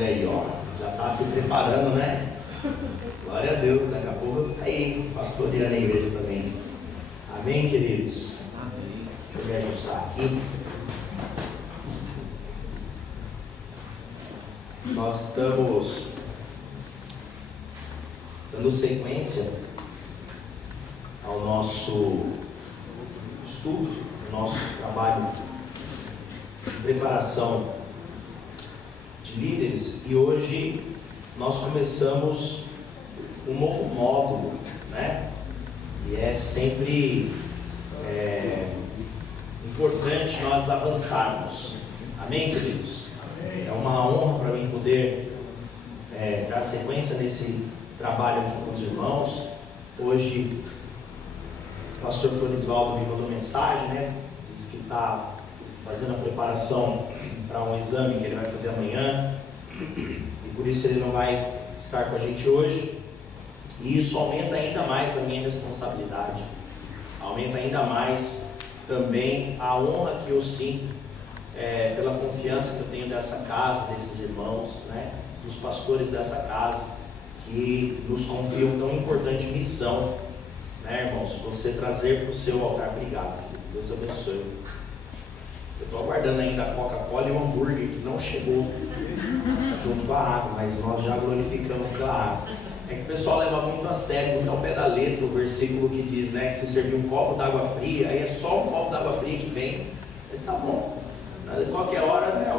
Olha aí, ó, já está se preparando, né? Glória a Deus, daqui a pouco tá aí, pastoreando a igreja também. Amém, queridos? Amém. Deixa eu me ajustar aqui. Nós estamos dando sequência ao nosso estudo, ao nosso trabalho de preparação de líderes, e hoje nós começamos um novo módulo, né? E é sempre importante nós avançarmos. Amém, queridos? É uma honra para mim poder dar sequência nesse trabalho aqui com os irmãos. Hoje o pastor Florisvaldo me mandou mensagem, né? Diz que está fazendo a preparação para um exame que ele vai fazer amanhã, e por isso ele não vai estar com a gente hoje. E isso aumenta ainda mais a minha responsabilidade, aumenta ainda mais também a honra que eu sinto pela confiança que eu tenho dessa casa, desses irmãos, né, dos pastores dessa casa, que nos confiam tão importante missão, né, irmãos, você trazer para o seu altar. Obrigado, Deus abençoe. Eu estou aguardando ainda a Coca-Cola e o hambúrguer, que não chegou junto com a água, mas nós já glorificamos pela água. É que o pessoal leva muito a sério, muito ao pé da letra, o versículo que diz, né, que se servir um copo d'água fria, aí é só um copo d'água fria que vem. Mas tá bom, qualquer hora, né,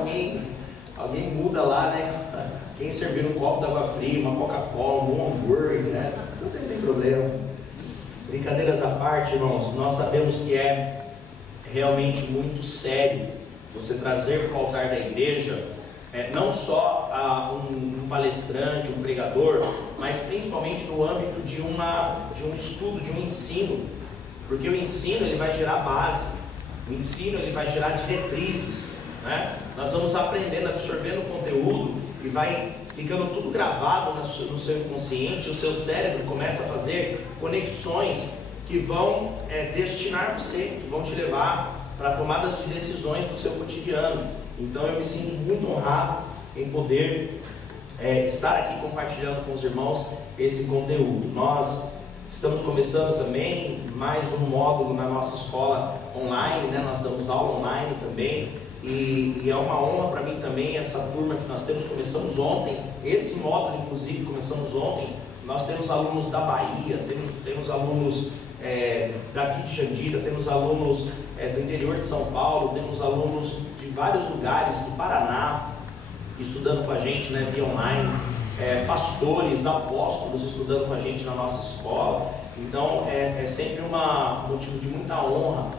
alguém muda lá, né, quem servir um copo d'água fria, uma Coca-Cola, um hambúrguer, né, não tem problema. Brincadeiras à parte, irmãos, nós sabemos que é realmente muito sério você trazer para o altar da igreja não só um palestrante, um pregador, mas principalmente no âmbito de um estudo, de um ensino, porque o ensino ele vai gerar base, o ensino ele vai gerar diretrizes, né? Nós vamos aprendendo, absorvendo o conteúdo e vai ficando tudo gravado no seu inconsciente, o seu cérebro começa a fazer conexões que vão destinar você, que vão te levar para tomadas de decisões do seu cotidiano. Então eu me sinto muito honrado em poder estar aqui compartilhando com os irmãos esse conteúdo. Nós estamos começando também mais um módulo na nossa escola online, né? Nós damos aula online também, e é uma honra para mim também essa turma que nós temos. Começamos ontem, esse módulo inclusive começamos ontem. Nós temos alunos da Bahia, temos alunos daqui de Jandira, temos alunos do interior de São Paulo, temos alunos de vários lugares do Paraná estudando com a gente, né, via online, pastores, apóstolos estudando com a gente na nossa escola. Então é sempre um motivo de muita honra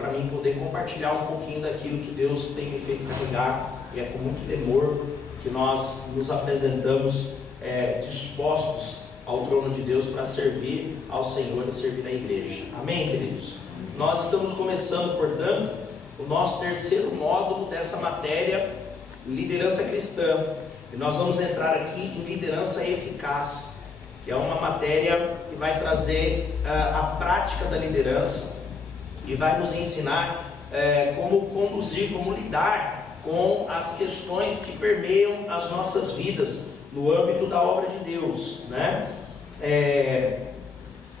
para mim poder compartilhar um pouquinho daquilo que Deus tem me feito carregar, e é com muito temor que nós nos apresentamos dispostos ao trono de Deus para servir ao Senhor e servir à igreja. Amém, queridos? Nós estamos começando, portanto, o nosso terceiro módulo dessa matéria, liderança cristã, e nós vamos entrar aqui em liderança eficaz, que é uma matéria que vai trazer a prática da liderança e vai nos ensinar como conduzir, como lidar com as questões que permeiam as nossas vidas no âmbito da obra de Deus, né?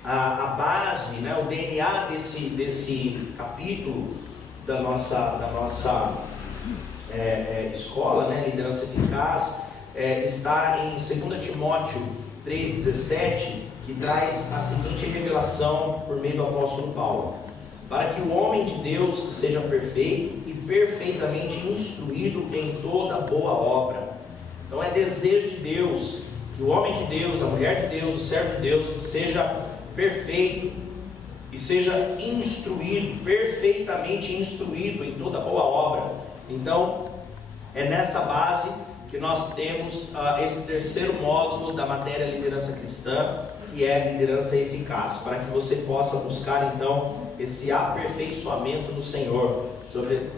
A base, né, o DNA desse capítulo da nossa escola, né, liderança eficaz, está em 2 Timóteo 3,17, que traz a seguinte revelação por meio do apóstolo Paulo: para que o homem de Deus seja perfeito e perfeitamente instruído em toda boa obra. Então é desejo de Deus que o homem de Deus, a mulher de Deus, o servo de Deus seja perfeito e seja instruído, perfeitamente instruído em toda boa obra. Então é nessa base que nós temos esse terceiro módulo da matéria liderança cristã, que é liderança eficaz, para que você possa buscar então esse aperfeiçoamento do Senhor sobre...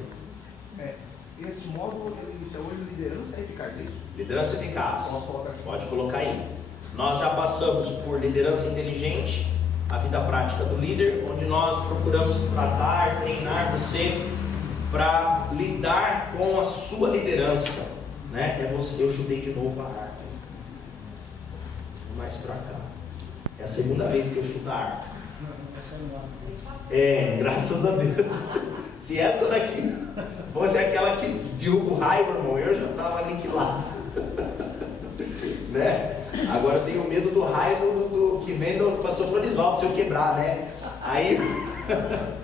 Esse módulo ele se chama de liderança eficaz, é isso? Liderança eficaz. Posso colocar aqui? Pode colocar aí. Nós já passamos por liderança inteligente, a vida prática do líder, onde nós procuramos tratar, treinar você para lidar com a sua liderança. né? É você, eu chutei de novo a arca. Mais para cá. É a segunda vez que eu chuto a arca. Graças a Deus. Se essa daqui fosse aquela que derruba o raio, meu irmão, eu já estava aniquilado. Né? Agora eu tenho medo do raio do que vem do pastor Florisvaldo, se eu quebrar, né? Aí,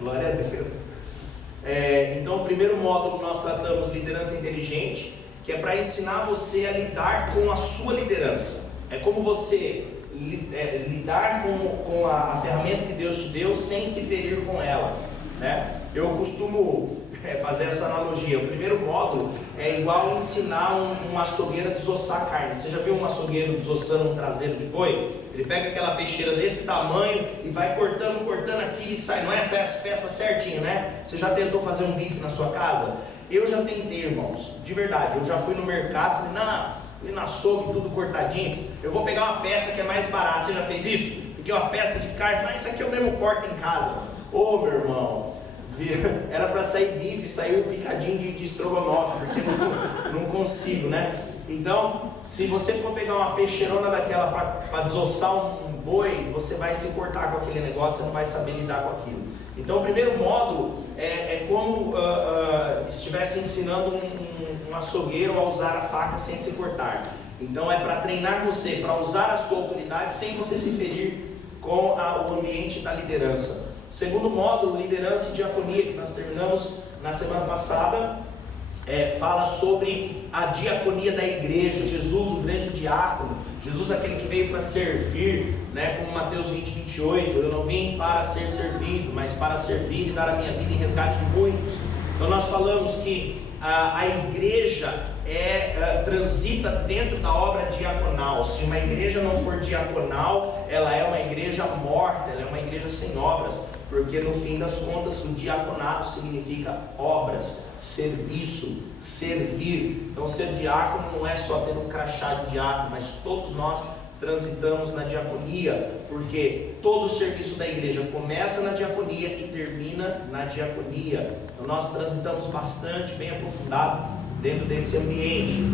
glória a Deus. Então, o primeiro módulo nós tratamos liderança inteligente, que é para ensinar você a lidar com a sua liderança. É como você lidar com a ferramenta que Deus te deu sem se ferir com ela, né? Eu costumo fazer essa analogia. O primeiro módulo é igual ensinar um açougueiro a desossar a carne. Você já viu um açougueiro desossando um traseiro de boi? Ele pega aquela peixeira desse tamanho e vai cortando aquilo e sai, não é? Sai as peças certinho, né? Você já tentou fazer um bife na sua casa? Eu já tentei, irmãos, de verdade. Eu já fui no mercado, falei, não, fui na açougue, tudo cortadinho, eu vou pegar uma peça que é mais barata. Você já fez isso? Peguei uma peça de carne, não, isso aqui eu mesmo corto em casa. Ô, meu irmão, era para sair bife, saiu picadinho de estrogonofe, porque não consigo, né? Então, se você for pegar uma peixeirona daquela para desossar um boi, você vai se cortar com aquele negócio, você não vai saber lidar com aquilo. Então, o primeiro módulo é como estivesse ensinando um açougueiro a usar a faca sem se cortar. Então, é para treinar você, para usar a sua autoridade sem você se ferir com o ambiente da liderança. Segundo módulo, liderança e diaconia, que nós terminamos na semana passada, fala sobre a diaconia da igreja. Jesus, o grande diácono, Jesus, aquele que veio para servir, né? Como Mateus 20, 28, eu não vim para ser servido, mas para servir e dar a minha vida em resgate de muitos. Então nós falamos que a igreja transita dentro da obra diaconal. Se uma igreja não for diaconal, ela é uma igreja morta, ela é uma igreja sem obras, porque no fim das contas o diaconato significa obras, serviço, servir. Então ser diácono não é só ter um crachá de diácono, mas todos nós transitamos na diaconia, porque todo o serviço da igreja começa na diaconia e termina na diaconia. Então nós transitamos bastante, bem aprofundado dentro desse ambiente.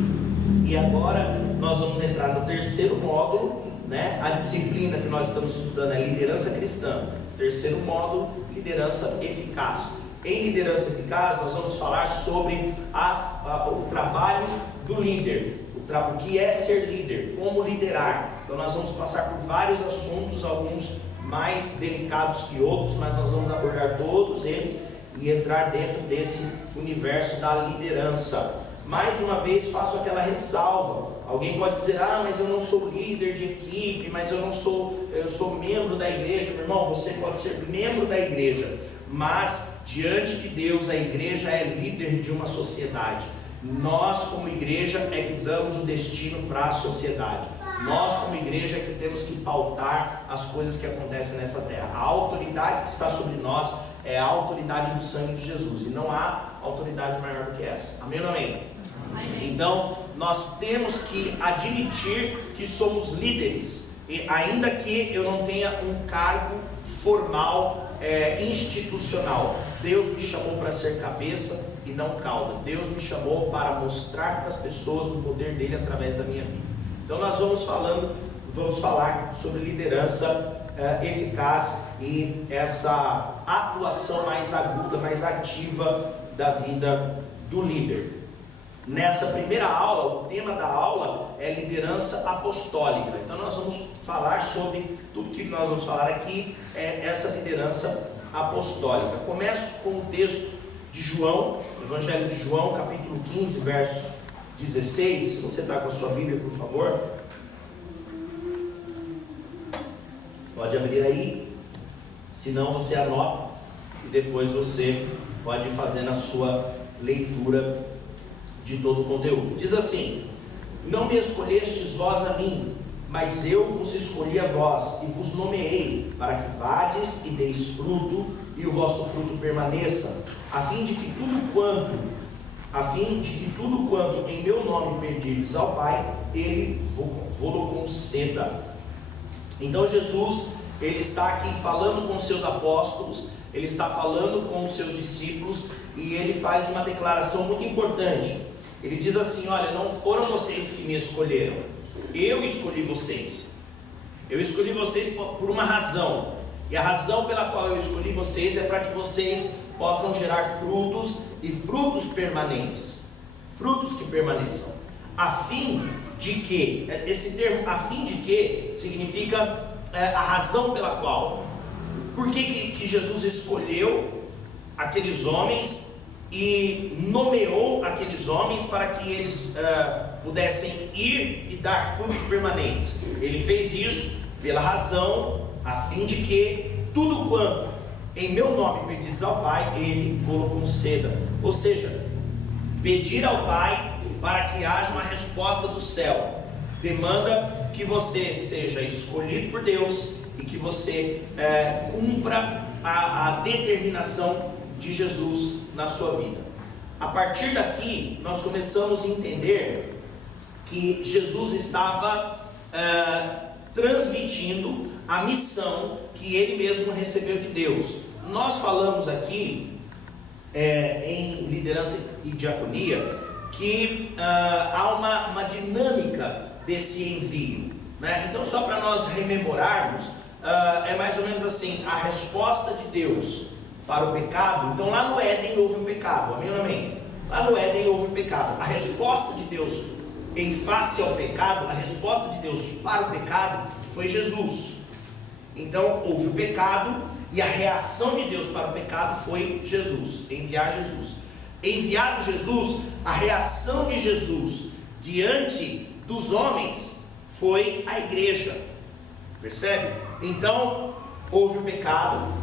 E agora nós vamos entrar no terceiro módulo, né? A disciplina que nós estamos estudando é liderança cristã. Terceiro módulo, liderança eficaz. Em liderança eficaz nós vamos falar sobre o trabalho do líder. O que é ser líder, como liderar. Então nós vamos passar por vários assuntos, alguns mais delicados que outros, mas nós vamos abordar todos eles e entrar dentro desse universo da liderança. Mais uma vez faço aquela ressalva. Alguém pode dizer, mas eu não sou líder de equipe, mas eu sou membro da igreja. Meu irmão, você pode ser membro da igreja, mas diante de Deus a igreja é líder de uma sociedade. Nós como igreja é que damos o destino para a sociedade. Nós como igreja é que temos que pautar as coisas que acontecem nessa terra. A autoridade que está sobre nós é a autoridade do sangue de Jesus, e não há autoridade maior do que essa. Amém ou não amém? Amém. Então nós temos que admitir que somos líderes, e ainda que eu não tenha um cargo formal, institucional. Deus me chamou para ser cabeça e não cauda. Deus me chamou para mostrar para as pessoas o poder dele através da minha vida. Então nós vamos falar sobre liderança eficaz e essa atuação mais aguda, mais ativa da vida do líder. Nessa primeira aula, o tema da aula é liderança apostólica. Então nós vamos falar sobre tudo que nós vamos falar aqui, essa liderança apostólica. Começo com o texto de João, Evangelho de João, capítulo 15, verso 16. Se você está com a sua Bíblia, por favor, pode abrir aí. Se não, você anota e depois você pode ir fazendo a sua leitura de todo o conteúdo. Diz assim: não me escolhestes vós a mim, mas eu vos escolhi a vós e vos nomeei para que vades e deis fruto e o vosso fruto permaneça, a fim de que tudo quanto em meu nome pedirdes ao Pai, Ele vos conceda. Então Jesus, Ele está aqui falando com os seus apóstolos, Ele está falando com os seus discípulos, e Ele faz uma declaração muito importante. Ele diz assim: olha, não foram vocês que me escolheram, eu escolhi vocês. Eu escolhi vocês por uma razão, e a razão pela qual eu escolhi vocês é para que vocês possam gerar frutos, e frutos permanentes, frutos que permaneçam, a fim de que, esse termo a fim de que significa a razão pela qual. Por que Jesus escolheu aqueles homens e nomeou aqueles homens para que eles pudessem ir e dar frutos permanentes? Ele fez isso pela razão, a fim de que tudo quanto em meu nome pedidos ao Pai, Ele vos conceda. Ou seja, pedir ao Pai para que haja uma resposta do céu demanda que você seja escolhido por Deus e que você cumpra a determinação de Jesus na sua vida. A partir daqui, nós começamos a entender que Jesus estava transmitindo a missão que ele mesmo recebeu de Deus. Nós falamos aqui em liderança e diaconia que há uma dinâmica desse envio, né? Então, só para nós rememorarmos, é mais ou menos assim: a resposta de Deus para o pecado. Então, lá no Éden houve um pecado, amém ou amém? Lá no Éden houve um pecado. A resposta de Deus em face ao pecado, a resposta de Deus para o pecado foi Jesus. Então houve o pecado e a reação de Deus para o pecado foi Jesus, enviar Jesus. Enviado Jesus, a reação de Jesus diante dos homens foi a igreja. Percebe? Então houve o pecado,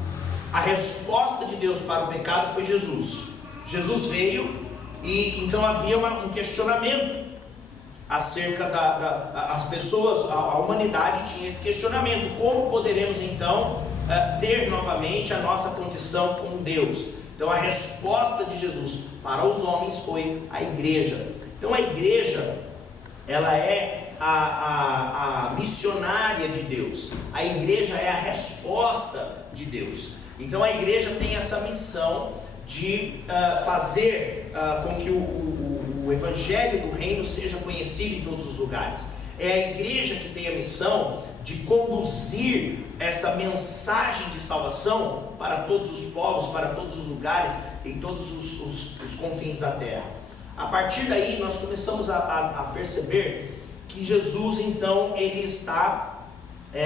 a resposta de Deus para o pecado foi Jesus. Jesus veio e então havia um questionamento acerca as pessoas, a humanidade tinha esse questionamento: como poderemos então ter novamente a nossa condição com Deus? Então a resposta de Jesus para os homens foi a igreja. Então a igreja, ela é a missionária de Deus, a igreja é a resposta de Deus. Então a igreja tem essa missão de fazer com que o evangelho do reino seja conhecido em todos os lugares. É a igreja que tem a missão de conduzir essa mensagem de salvação para todos os povos, para todos os lugares, em todos os confins da terra. A partir daí nós começamos a perceber que Jesus então ele está,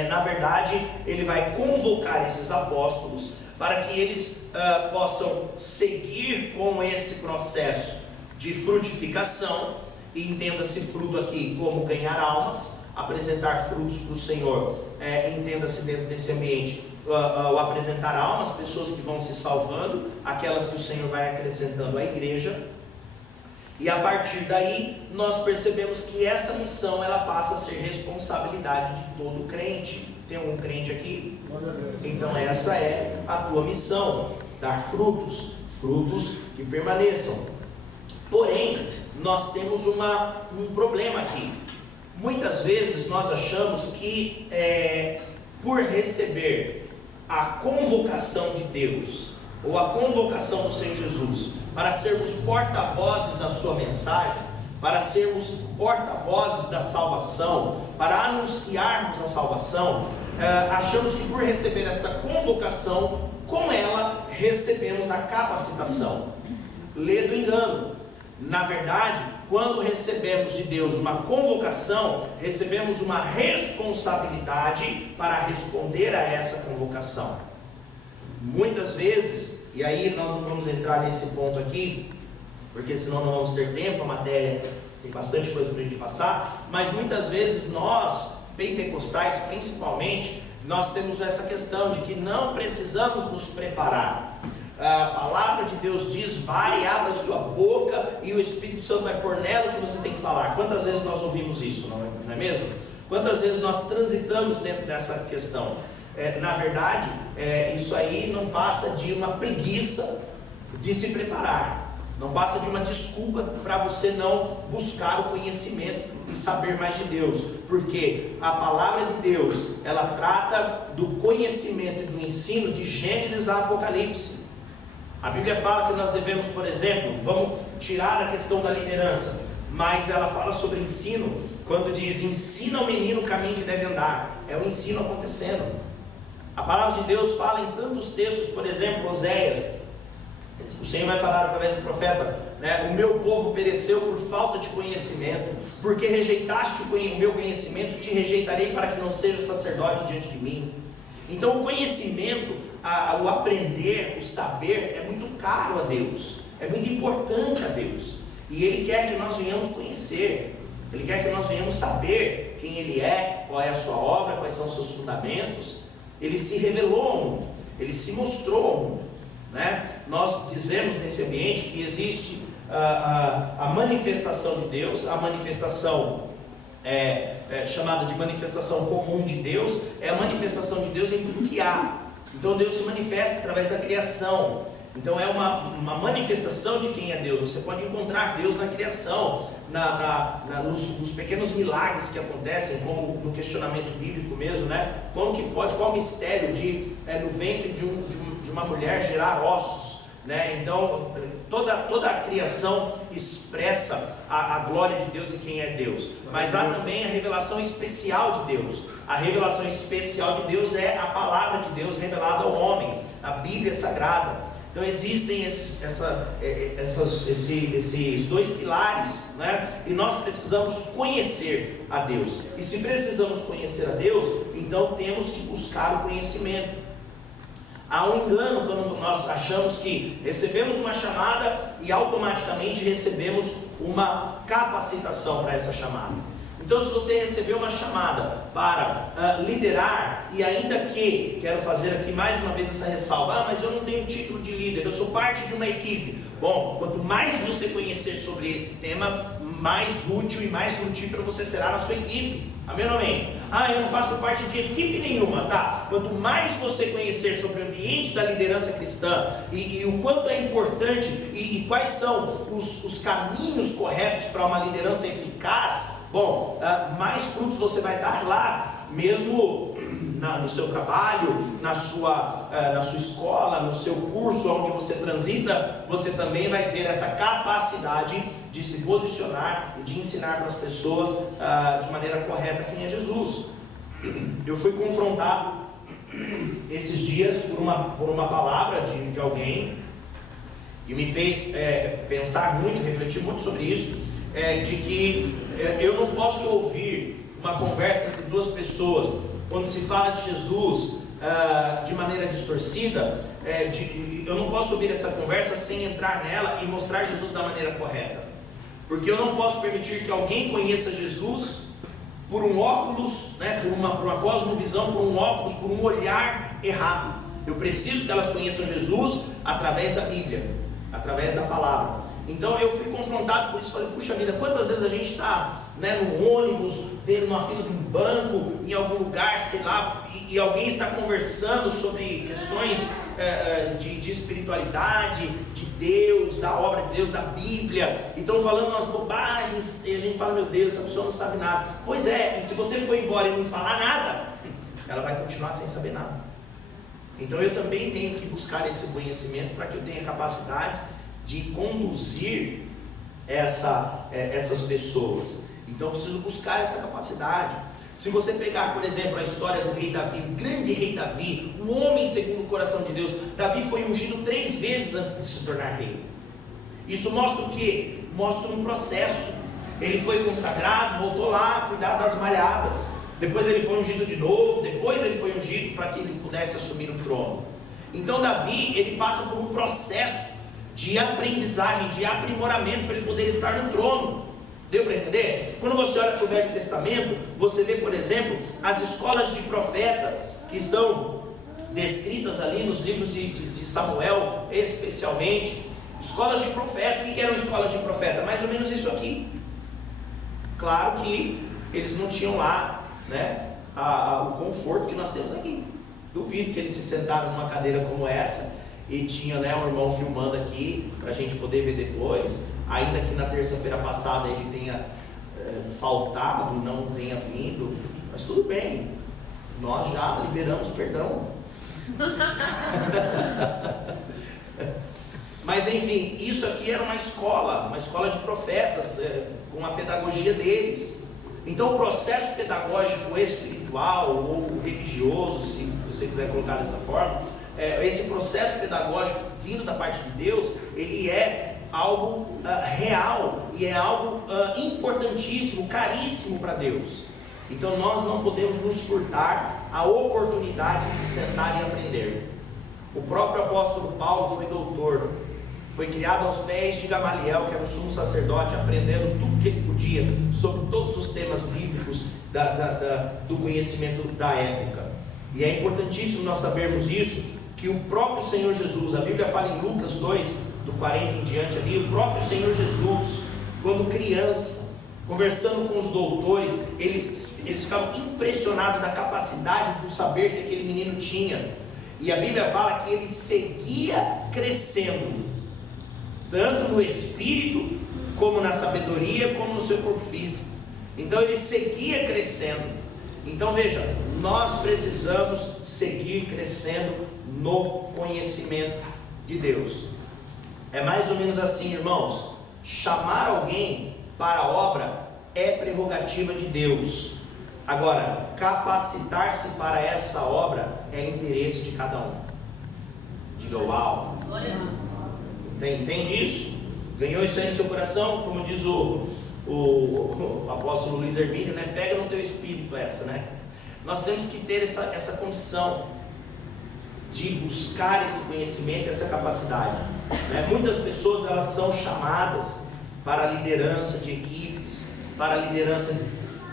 na verdade, ele vai convocar esses apóstolos para que eles possam seguir com esse processo de frutificação, e entenda-se fruto aqui como ganhar almas, apresentar frutos para o Senhor, entenda-se dentro desse ambiente o apresentar almas, pessoas que vão se salvando, aquelas que o Senhor vai acrescentando à igreja. E a partir daí nós percebemos que essa missão ela passa a ser responsabilidade de todo crente. Tem algum crente aqui? Então essa é a tua missão: dar frutos, frutos que permaneçam. Porém, nós temos um problema aqui. Muitas vezes nós achamos que por receber a convocação de Deus, ou a convocação do Senhor Jesus, para sermos porta-vozes da sua mensagem, para sermos porta-vozes da salvação, para anunciarmos a salvação, achamos que por receber esta convocação, com ela recebemos a capacitação. Lê do engano. Na verdade, quando recebemos de Deus uma convocação, recebemos uma responsabilidade para responder a essa convocação. Muitas vezes, e aí nós não vamos entrar nesse ponto aqui, porque senão não vamos ter tempo, a matéria tem bastante coisa para a gente passar, mas muitas vezes nós, pentecostais principalmente, nós temos essa questão de que não precisamos nos preparar. A palavra de Deus diz: vai, abra sua boca e o Espírito Santo vai pôr nela o que você tem que falar. Quantas vezes nós ouvimos isso, não é mesmo? Quantas vezes nós transitamos dentro dessa questão? Na verdade, isso aí não passa de uma preguiça de se preparar, não passa de uma desculpa para você não buscar o conhecimento e saber mais de Deus, porque a palavra de Deus, ela trata do conhecimento e do ensino de Gênesis a Apocalipse. A Bíblia fala que nós devemos, por exemplo, vamos tirar a questão da liderança, mas ela fala sobre ensino, quando diz, ensina ao menino o caminho que deve andar. É o ensino acontecendo. A palavra de Deus fala em tantos textos, por exemplo, Oséias, o Senhor vai falar através do profeta, né? O meu povo pereceu por falta de conhecimento, porque rejeitaste o meu conhecimento, te rejeitarei para que não seja sacerdote diante de mim. Então o conhecimento, o aprender, o saber é muito caro a Deus, é muito importante a Deus, e Ele quer que nós venhamos conhecer, Ele quer que nós venhamos saber quem Ele é, qual é a sua obra, quais são os seus fundamentos. Ele se revelou ao mundo, Ele se mostrou ao mundo, né? Nós dizemos nesse ambiente que existe a manifestação de Deus, a manifestação chamada de manifestação comum de Deus, é a manifestação de Deus em tudo que há. Então Deus se manifesta através da criação. Então é uma manifestação de quem é Deus. Você pode encontrar Deus na criação, nos pequenos milagres que acontecem, como no questionamento bíblico mesmo, né? Como que pode, qual o mistério de no ventre de uma mulher gerar ossos, né? Então toda a criação expressa a glória de Deus e quem é Deus. Mas há também a revelação especial de Deus. A revelação especial de Deus é a palavra de Deus revelada ao homem, a Bíblia Sagrada. Então existem esses dois pilares, né? E nós precisamos conhecer a Deus. E se precisamos conhecer a Deus, então temos que buscar o conhecimento. Há um engano quando nós achamos que recebemos uma chamada e automaticamente recebemos uma capacitação para essa chamada. Então, se você recebeu uma chamada para liderar, e ainda que, quero fazer aqui mais uma vez essa ressalva, mas eu não tenho título de líder, eu sou parte de uma equipe. Bom, quanto mais você conhecer sobre esse tema, mais útil e mais frutífero você será na sua equipe. Amém ou não amém? Eu não faço parte de equipe nenhuma, tá? Quanto mais você conhecer sobre o ambiente da liderança cristã e o quanto é importante e quais são os caminhos corretos para uma liderança eficaz, bom, mais frutos você vai dar lá, mesmo no seu trabalho, na sua escola, no seu curso, onde você transita, você também vai ter essa capacidade de se posicionar e de ensinar para as pessoas de maneira correta quem é Jesus. Eu fui confrontado esses dias por uma palavra de alguém, e me fez pensar muito, refletir muito sobre isso, de que eu não posso ouvir uma conversa entre duas pessoas, quando se fala de Jesus de maneira distorcida, eu não posso ouvir essa conversa sem entrar nela e mostrar Jesus da maneira correta, porque eu não posso permitir que alguém conheça Jesus por um óculos, né, por uma cosmovisão, por um óculos, por um olhar errado. Eu preciso que elas conheçam Jesus através da Bíblia, através da palavra. Então eu fui confrontado por isso, falei, puxa vida, quantas vezes a gente está, né, no ônibus, dentro de uma fila de um banco, em algum lugar, sei lá, e alguém está conversando sobre questões de espiritualidade, de Deus, da obra de Deus, da Bíblia, e estão falando umas bobagens, e a gente fala, meu Deus, essa pessoa não sabe nada. Pois é, e se você for embora e não falar nada, ela vai continuar sem saber nada. Então eu também tenho que buscar esse conhecimento para que eu tenha capacidade de conduzir essas pessoas. Então eu preciso buscar essa capacidade. Se você pegar, por exemplo, a história do rei Davi, o grande rei Davi, o homem segundo o coração de Deus, Davi foi ungido 3 vezes antes de se tornar rei. Isso mostra o quê? Mostra um processo. Ele foi consagrado, voltou lá a cuidar das malhadas, depois ele foi ungido de novo, depois ele foi ungido para que ele pudesse assumir o trono. Então Davi, ele passa por um processo de aprendizagem, de aprimoramento para ele poder estar no trono. Deu para entender? Quando você olha para o Velho Testamento, você vê, por exemplo, as escolas de profeta que estão descritas ali nos livros de Samuel, especialmente. Escolas de profeta. O que eram escolas de profeta? Mais ou menos isso aqui. Claro que eles não tinham lá, né, o conforto que nós temos aqui. Duvido que eles se sentaram numa cadeira como essa e tinha, né, um irmão filmando aqui para a gente poder ver depois, ainda que na terça-feira passada ele tenha faltado, não tenha vindo, mas tudo bem, nós já liberamos perdão. Mas enfim, isso aqui era uma escola de profetas, com a pedagogia deles. Então o processo pedagógico espiritual ou religioso, se você quiser colocar dessa forma, esse processo pedagógico vindo da parte de Deus, ele é algo real e é algo importantíssimo, caríssimo para Deus. Então nós não podemos nos furtar a oportunidade de sentar e aprender. O próprio apóstolo Paulo foi doutor, foi criado aos pés de Gamaliel, que era o sumo sacerdote, aprendendo tudo que ele podia sobre todos os temas bíblicos do conhecimento da época. E é importantíssimo nós sabermos isso, que o próprio Senhor Jesus, a Bíblia fala em Lucas 2, do 40 em diante ali, o próprio Senhor Jesus, quando criança, conversando com os doutores, eles ficavam impressionados da capacidade do saber que aquele menino tinha. E a Bíblia fala que ele seguia crescendo, tanto no espírito, como na sabedoria, como no seu corpo físico. Então ele seguia crescendo. Então veja, nós precisamos seguir crescendo no conhecimento de Deus. É mais ou menos assim, irmãos. Chamar alguém para a obra é prerrogativa de Deus. Agora, capacitar-se para essa obra é interesse de cada um. Diga uau. Entende isso? Ganhou isso aí no seu coração? Como diz o apóstolo Luiz Hermínio, né? Pega no teu espírito essa, né? Nós temos que ter essa condição de buscar esse conhecimento, essa capacidade, né? Muitas pessoas, elas são chamadas para a liderança de equipes, para a liderança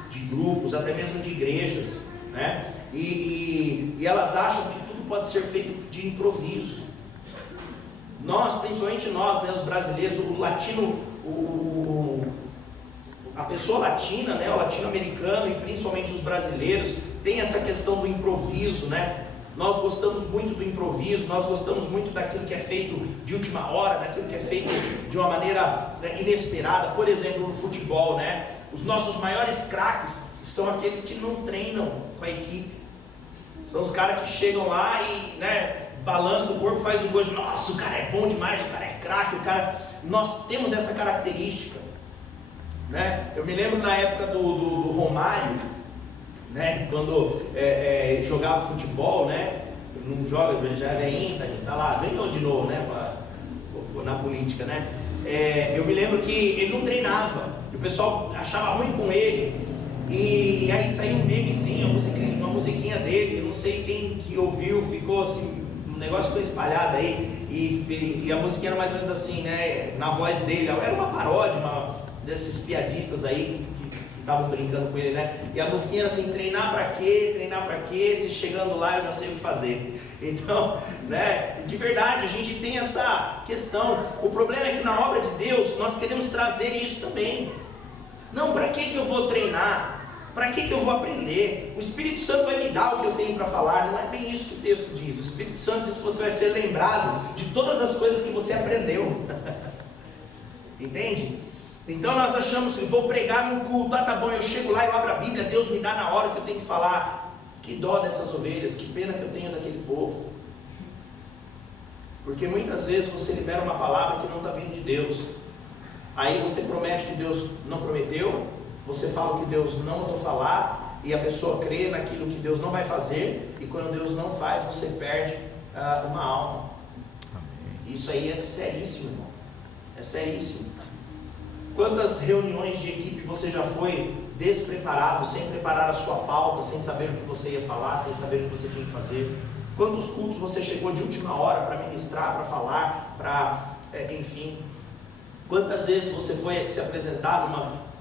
de grupos, até mesmo de igrejas, né? E elas acham que tudo pode ser feito de improviso. Nós, principalmente nós, né, os brasileiros, o latino, a pessoa latina, né, o latino-americano e principalmente os brasileiros, tem essa questão do improviso, né? Nós gostamos muito do improviso, nós gostamos muito daquilo que é feito de última hora, daquilo que é feito de uma maneira, né, inesperada. Por exemplo, no futebol, né? Os nossos maiores craques são aqueles que não treinam com a equipe. São os caras que chegam lá e, né, balança o corpo, faz o gol. Nossa, o cara é bom demais, o cara é craque, nós temos essa característica, né? Eu me lembro na época do Romário, né, quando jogava futebol, né? Não joga, já é velhinho, a gente tá lá, ganhou de novo, né? Na política, né? Eu me lembro que ele não treinava, e o pessoal achava ruim com ele, e aí saiu um memezinho, uma musiquinha dele. Eu não sei quem que ouviu, ficou assim, um negócio ficou espalhado aí, e a musiquinha era mais ou menos assim, né? Na voz dele, era uma paródia, desses piadistas aí que estavam brincando com ele, né? E a musiquinha era assim: treinar pra quê? Treinar pra quê? Se chegando lá eu já sei o que fazer. Então, né? De verdade, a gente tem essa questão. O problema é que na obra de Deus nós queremos trazer isso também. Não, para que eu vou treinar? Para que eu vou aprender? O Espírito Santo vai me dar o que eu tenho para falar. Não é bem isso que o texto diz. O Espírito Santo diz que você vai ser lembrado de todas as coisas que você aprendeu. Entende? Então nós achamos que vou pregar num culto, tá bom, eu chego lá, eu abro a Bíblia, Deus me dá na hora que eu tenho que falar. Que dó dessas ovelhas, que pena que eu tenho daquele povo. Porque muitas vezes você libera uma palavra que não está vindo de Deus. Aí você promete que Deus não prometeu, você fala o que Deus não mandou falar, e a pessoa crê naquilo que Deus não vai fazer, e quando Deus não faz, você perde uma alma. Amém. Isso aí é seríssimo, irmão. É seríssimo. Quantas reuniões de equipe você já foi despreparado, sem preparar a sua pauta, sem saber o que você ia falar, sem saber o que você tinha que fazer? Quantos cultos você chegou de última hora para ministrar, para falar, enfim? Quantas vezes você foi se apresentar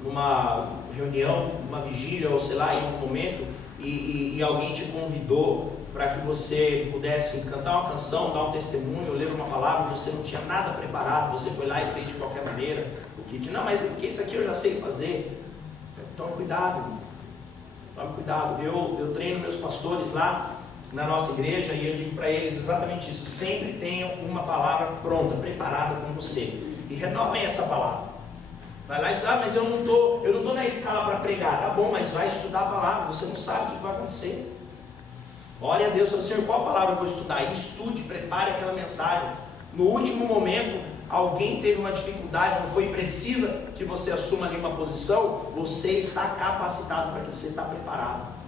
numa reunião, numa vigília, ou sei lá, em algum momento, e alguém te convidou para que você pudesse cantar uma canção, dar um testemunho, ler uma palavra, você não tinha nada preparado, você foi lá e fez de qualquer maneira, não, mas porque isso aqui eu já sei fazer. Tome cuidado, tome cuidado. Eu treino meus pastores lá na nossa igreja, e eu digo para eles exatamente isso: sempre tenham uma palavra pronta, preparada com você, e renovem essa palavra. Vai lá estudar, mas eu não estou na escala para pregar. Tá bom, mas vai estudar a palavra, você não sabe o que vai acontecer. Ore a Deus, Senhor, qual palavra eu vou estudar? E estude, prepare aquela mensagem. no último momento, alguém teve uma dificuldade, não foi precisa que você assuma ali uma posição, você está capacitado para que você está preparado.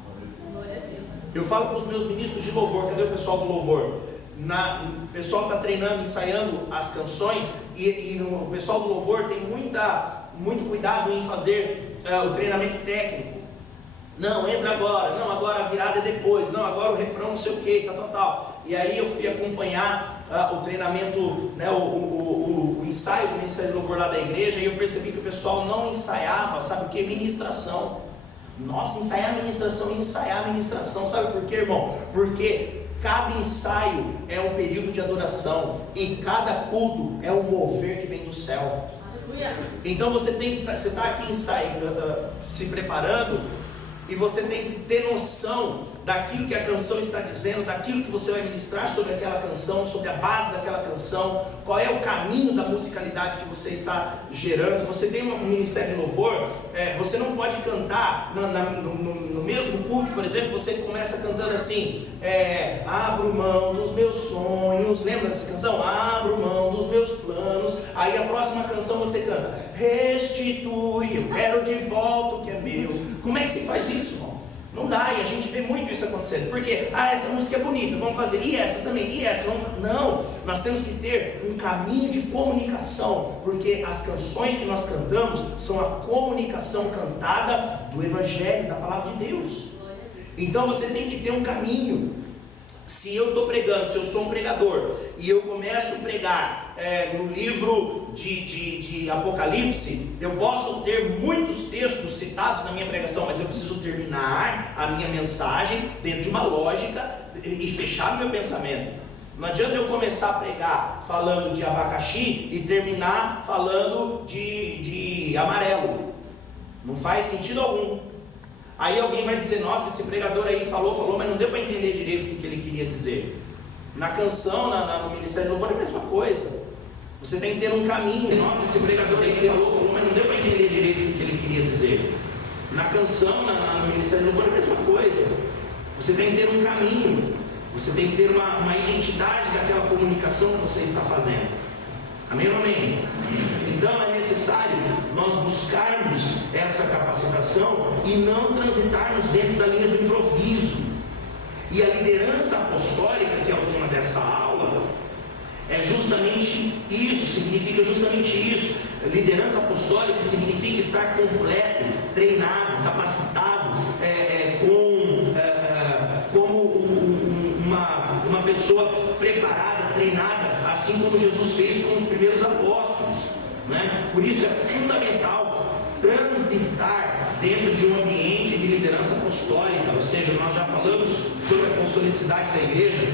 Eu falo para os meus ministros de louvor, cadê o pessoal do louvor? O pessoal está treinando, ensaiando as canções, e o pessoal do louvor tem muito cuidado em fazer o treinamento técnico. Não, entra agora, não, agora a virada é depois, não, agora o refrão não sei o que, tal. E aí eu fui acompanhar o treinamento, né, o ensaio do Ministério de Louvor lá da igreja, e eu percebi que o pessoal não ensaiava, sabe o que? Ministração. Nossa, ensaiar a ministração, sabe por quê, irmão? Porque cada ensaio é um período de adoração, e cada culto é um mover que vem do céu. Então você está aqui ensaiando, se preparando, e você tem que ter noção daquilo que a canção está dizendo, daquilo que você vai ministrar sobre aquela canção, sobre a base daquela canção, qual é o caminho da musicalidade que você está gerando. Você tem um ministério de louvor, você não pode cantar no mesmo culto, por exemplo, você começa cantando assim, abro mão dos meus sonhos, lembra dessa canção? Abro mão dos meus planos. Aí a próxima canção você canta, restitui, eu quero de volta o que é meu. Como é que se faz isso, irmão? Não dá, e a gente vê muito isso acontecendo. Porque, essa música é bonita, vamos fazer, e essa também, e essa, vamos fazer. Não, nós temos que ter um caminho de comunicação, porque as canções que nós cantamos são a comunicação cantada do Evangelho, da Palavra de Deus. Então você tem que ter um caminho. Se eu estou pregando, se eu sou um pregador, e eu começo a pregar no livro de Apocalipse, eu posso ter muitos textos citados na minha pregação, mas eu preciso terminar a minha mensagem dentro de uma lógica e fechar o meu pensamento. Não adianta eu começar a pregar falando de abacaxi e terminar falando de amarelo. Não faz sentido algum. Aí alguém vai dizer, nossa, esse pregador aí falou, mas não deu para entender direito o que ele queria dizer. Na canção, no Ministério do Louvor é a mesma coisa. Você tem que ter um caminho. Nossa, esse pregador aí falou, mas não deu para entender direito o que ele queria dizer. Na canção, no Ministério do Louvor é a mesma coisa. Você tem que ter um caminho. Você tem que ter uma identidade daquela comunicação que você está fazendo. Amém ou amém? Então é necessário nós buscarmos essa capacitação e não transitarmos dentro da linha do improviso. E a liderança apostólica, que é o tema dessa aula, é justamente isso, significa justamente isso. Liderança apostólica significa estar completo, treinado, capacitado, como uma pessoa preparada, treinada, assim como Jesus fez com os primeiros apóstolos, né? Por isso é fundamental transitar dentro de um ambiente de liderança apostólica. Ou seja, nós já falamos sobre a apostolicidade da igreja,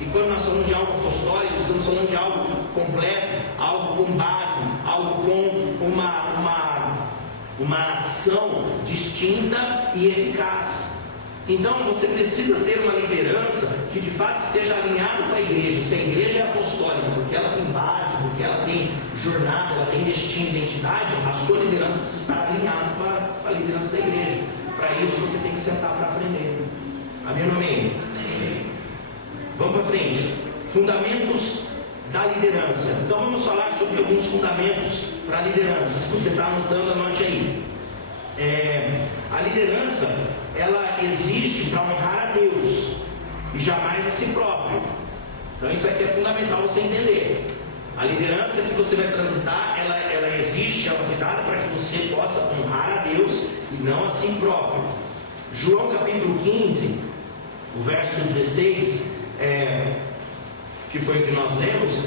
e quando nós falamos de algo apostólico, estamos falando de algo completo, algo com base, algo com uma ação distinta e eficaz. Então você precisa ter uma liderança que de fato esteja alinhada com a igreja. Se a igreja é apostólica, porque ela tem base, porque ela tem jornada, ela tem destino, identidade, a sua liderança precisa estar alinhada com a liderança da igreja. Para isso você tem que sentar para aprender. Amém ou não amém? Vamos para frente. Fundamentos da liderança. Então vamos falar sobre alguns fundamentos para a liderança. Se você está anotando, anote aí. A liderança, ela existe para honrar a Deus e jamais a si próprio. Então isso aqui é fundamental você entender. A liderança que você vai transitar, ela existe, ela foi dada para que você possa honrar a Deus e não a si próprio. João capítulo 15, o verso 16, que foi o que nós lemos,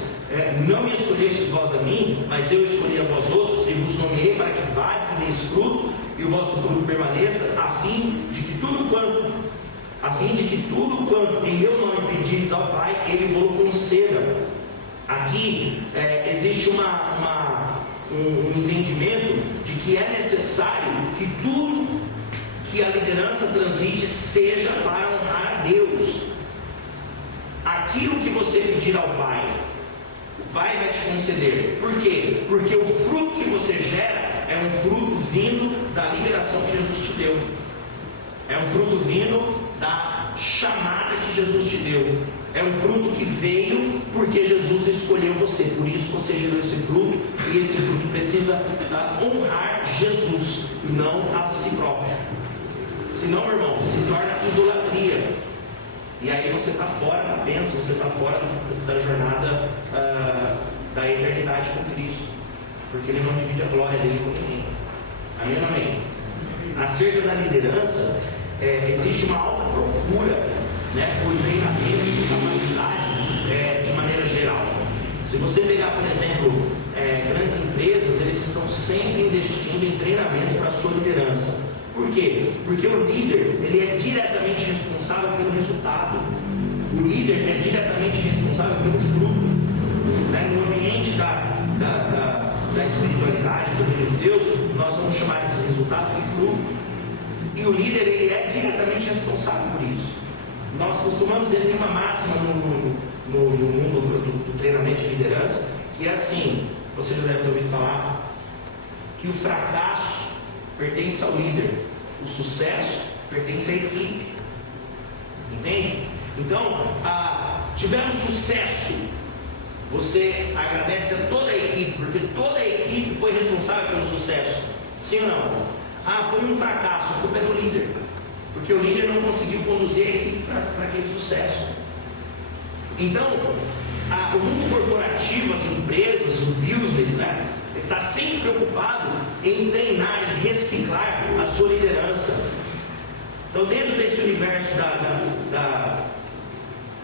não me escolhestes vós a mim, mas eu escolhi a vós outros, e vos nomeei para que vades e deis fruto, e o vosso fruto permaneça, a fim de que tudo quanto em meu nome pedires ao Pai, Ele vos conceda. Aqui existe um entendimento de que é necessário que tudo que a liderança transite seja para honrar a Deus. Aquilo que você pedir ao Pai, o Pai vai te conceder. Por quê? Porque o fruto que você gera é um fruto vindo da liberação que Jesus te deu. É um fruto vindo da chamada que Jesus te deu. É um fruto que veio porque Jesus escolheu você. Por isso você gerou esse fruto. E esse fruto precisa honrar Jesus e não a si próprio. Senão, meu irmão, se torna idolatria. E aí você está fora da bênção, você está fora da jornada da eternidade com Cristo. Porque Ele não divide a glória dele com ninguém. Amém ou amém? Acerca da liderança, existe uma alta procura, né, por treinamento e capacidade de maneira geral. Se você pegar, por exemplo, grandes empresas, eles estão sempre investindo em treinamento para a sua liderança. Por quê? Porque o líder, ele é diretamente responsável pelo resultado. O líder é diretamente responsável pelo fruto. Né? No ambiente da espiritualidade, do reino de Deus, nós vamos chamar esse resultado de fruto. E o líder, ele é diretamente responsável por isso. Nós costumamos dizer, tem uma máxima no mundo do treinamento de liderança, que é assim, você já deve ter ouvido falar, que o fracasso pertence ao líder, o sucesso pertence à equipe. Entende? Então, tivemos sucesso, você agradece a toda a equipe, porque toda a equipe foi responsável pelo sucesso. Sim ou não? Foi um fracasso, a culpa é do líder, porque o líder não conseguiu conduzir a equipe para aquele sucesso. Então, o mundo corporativo, as empresas, o business, né, está sempre preocupado em treinar e reciclar a sua liderança. Então, dentro desse universo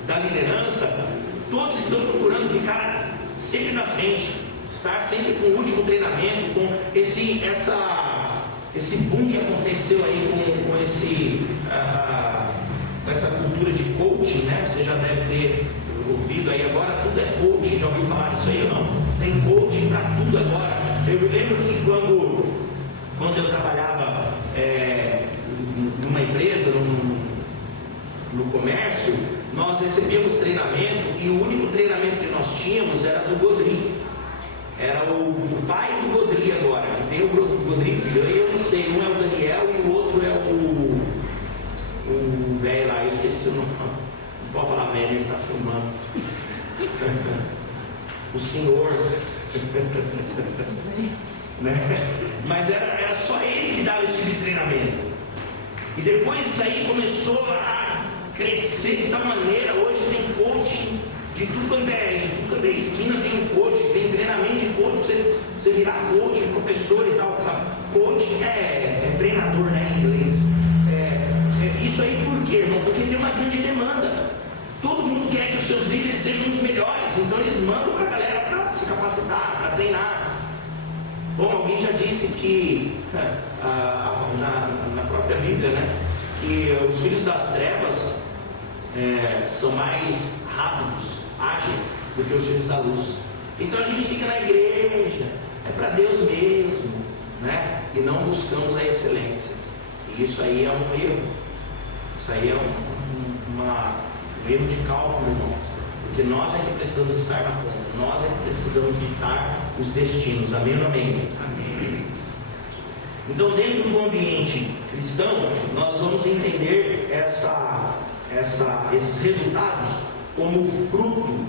da liderança, todos estão procurando ficar sempre na frente, estar sempre com o último treinamento, com esse boom que aconteceu aí com essa cultura de coaching, né? Você já deve ter ouvido aí, agora tudo é coaching. Já ouviu falar disso aí ou não? Tem coaching para tudo agora. Eu me lembro que quando eu trabalhava numa empresa, no comércio, nós recebíamos treinamento, e o único treinamento que nós tínhamos era do Godri. Era o pai do Godri agora, que tem o Godri filho. Eu não sei, um é o Daniel e o outro é o velho lá, eu esqueci o nome. Não pode falar velho, ele está filmando. O senhor. Né? Mas era só ele que dava esse tipo de treinamento. E depois isso aí começou a crescer de tal maneira. Hoje tem coaching de tudo quanto é esquina, tem um coaching, tem treinamento de coaching, você virar coaching, professor e tal. Coaching é treinador, né, em inglês. Isso aí por quê, irmão? Porque tem uma grande demanda. Todo mundo quer que os seus líderes sejam os melhores, então eles mandam para a galera para se capacitar, para treinar. Bom, alguém já disse que na própria Bíblia, né, que os filhos das trevas são mais rápidos, ágeis do que os filhos da luz. Então a gente fica na igreja, é para Deus mesmo, né? E não buscamos a excelência. E isso aí é um erro. Isso aí é um erro de cálculo, irmão. Porque nós é que precisamos estar na ponta, nós é que precisamos ditar os destinos. Amém ou amém? Amém. Então, dentro do ambiente cristão, nós vamos entender esses resultados como fruto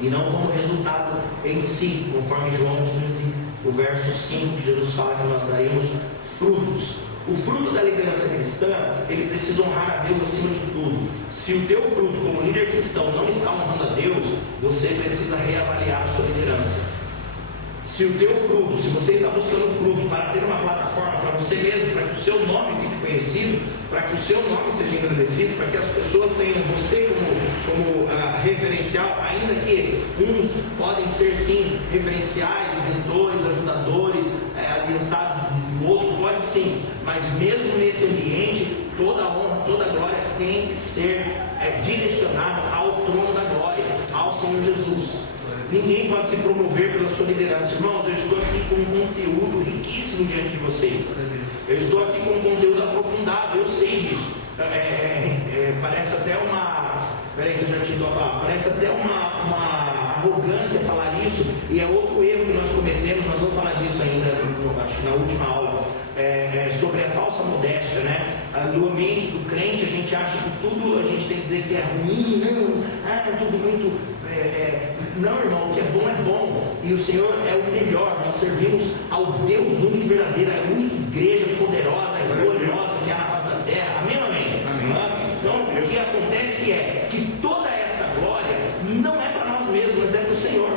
e não como resultado em si, conforme João 15, o verso 5, que Jesus fala que nós daremos frutos. O fruto da liderança cristã, ele precisa honrar a Deus acima de tudo. Se o teu fruto como líder cristão não está honrando a Deus, você precisa reavaliar a sua liderança. Se o teu fruto, se você está buscando fruto para ter uma plataforma para você mesmo, para que o seu nome fique conhecido, para que o seu nome seja engrandecido, para que as pessoas tenham você como referencial, ainda que uns podem ser sim referenciais, mentores, ajudadores, aliançados do outro, pode sim, mas mesmo nesse ambiente, toda a honra, toda a glória tem que ser direcionada ao trono da glória, ao Senhor Jesus. Ninguém pode se promover pela sua liderança. Irmãos, eu estou aqui com um conteúdo riquíssimo diante de vocês. Eu estou aqui com um conteúdo aprofundado, eu sei disso. Parece até uma... Peraí que eu já te dou a palavra. Parece até uma arrogância falar isso, e é outro erro que nós cometemos. Nós vamos falar disso ainda, acho que na última aula, sobre a falsa modéstia, né? No ambiente do crente, a gente acha que tudo a gente tem que dizer que é ruim, não, tudo muito. Não, irmão, o que é bom, e o Senhor é o melhor. Nós servimos ao Deus único e verdadeiro, a única igreja poderosa e gloriosa que há na face da terra. Amém ou amém? Amém. Então, o que acontece é que toda essa glória não é para nós mesmos, mas é para o Senhor.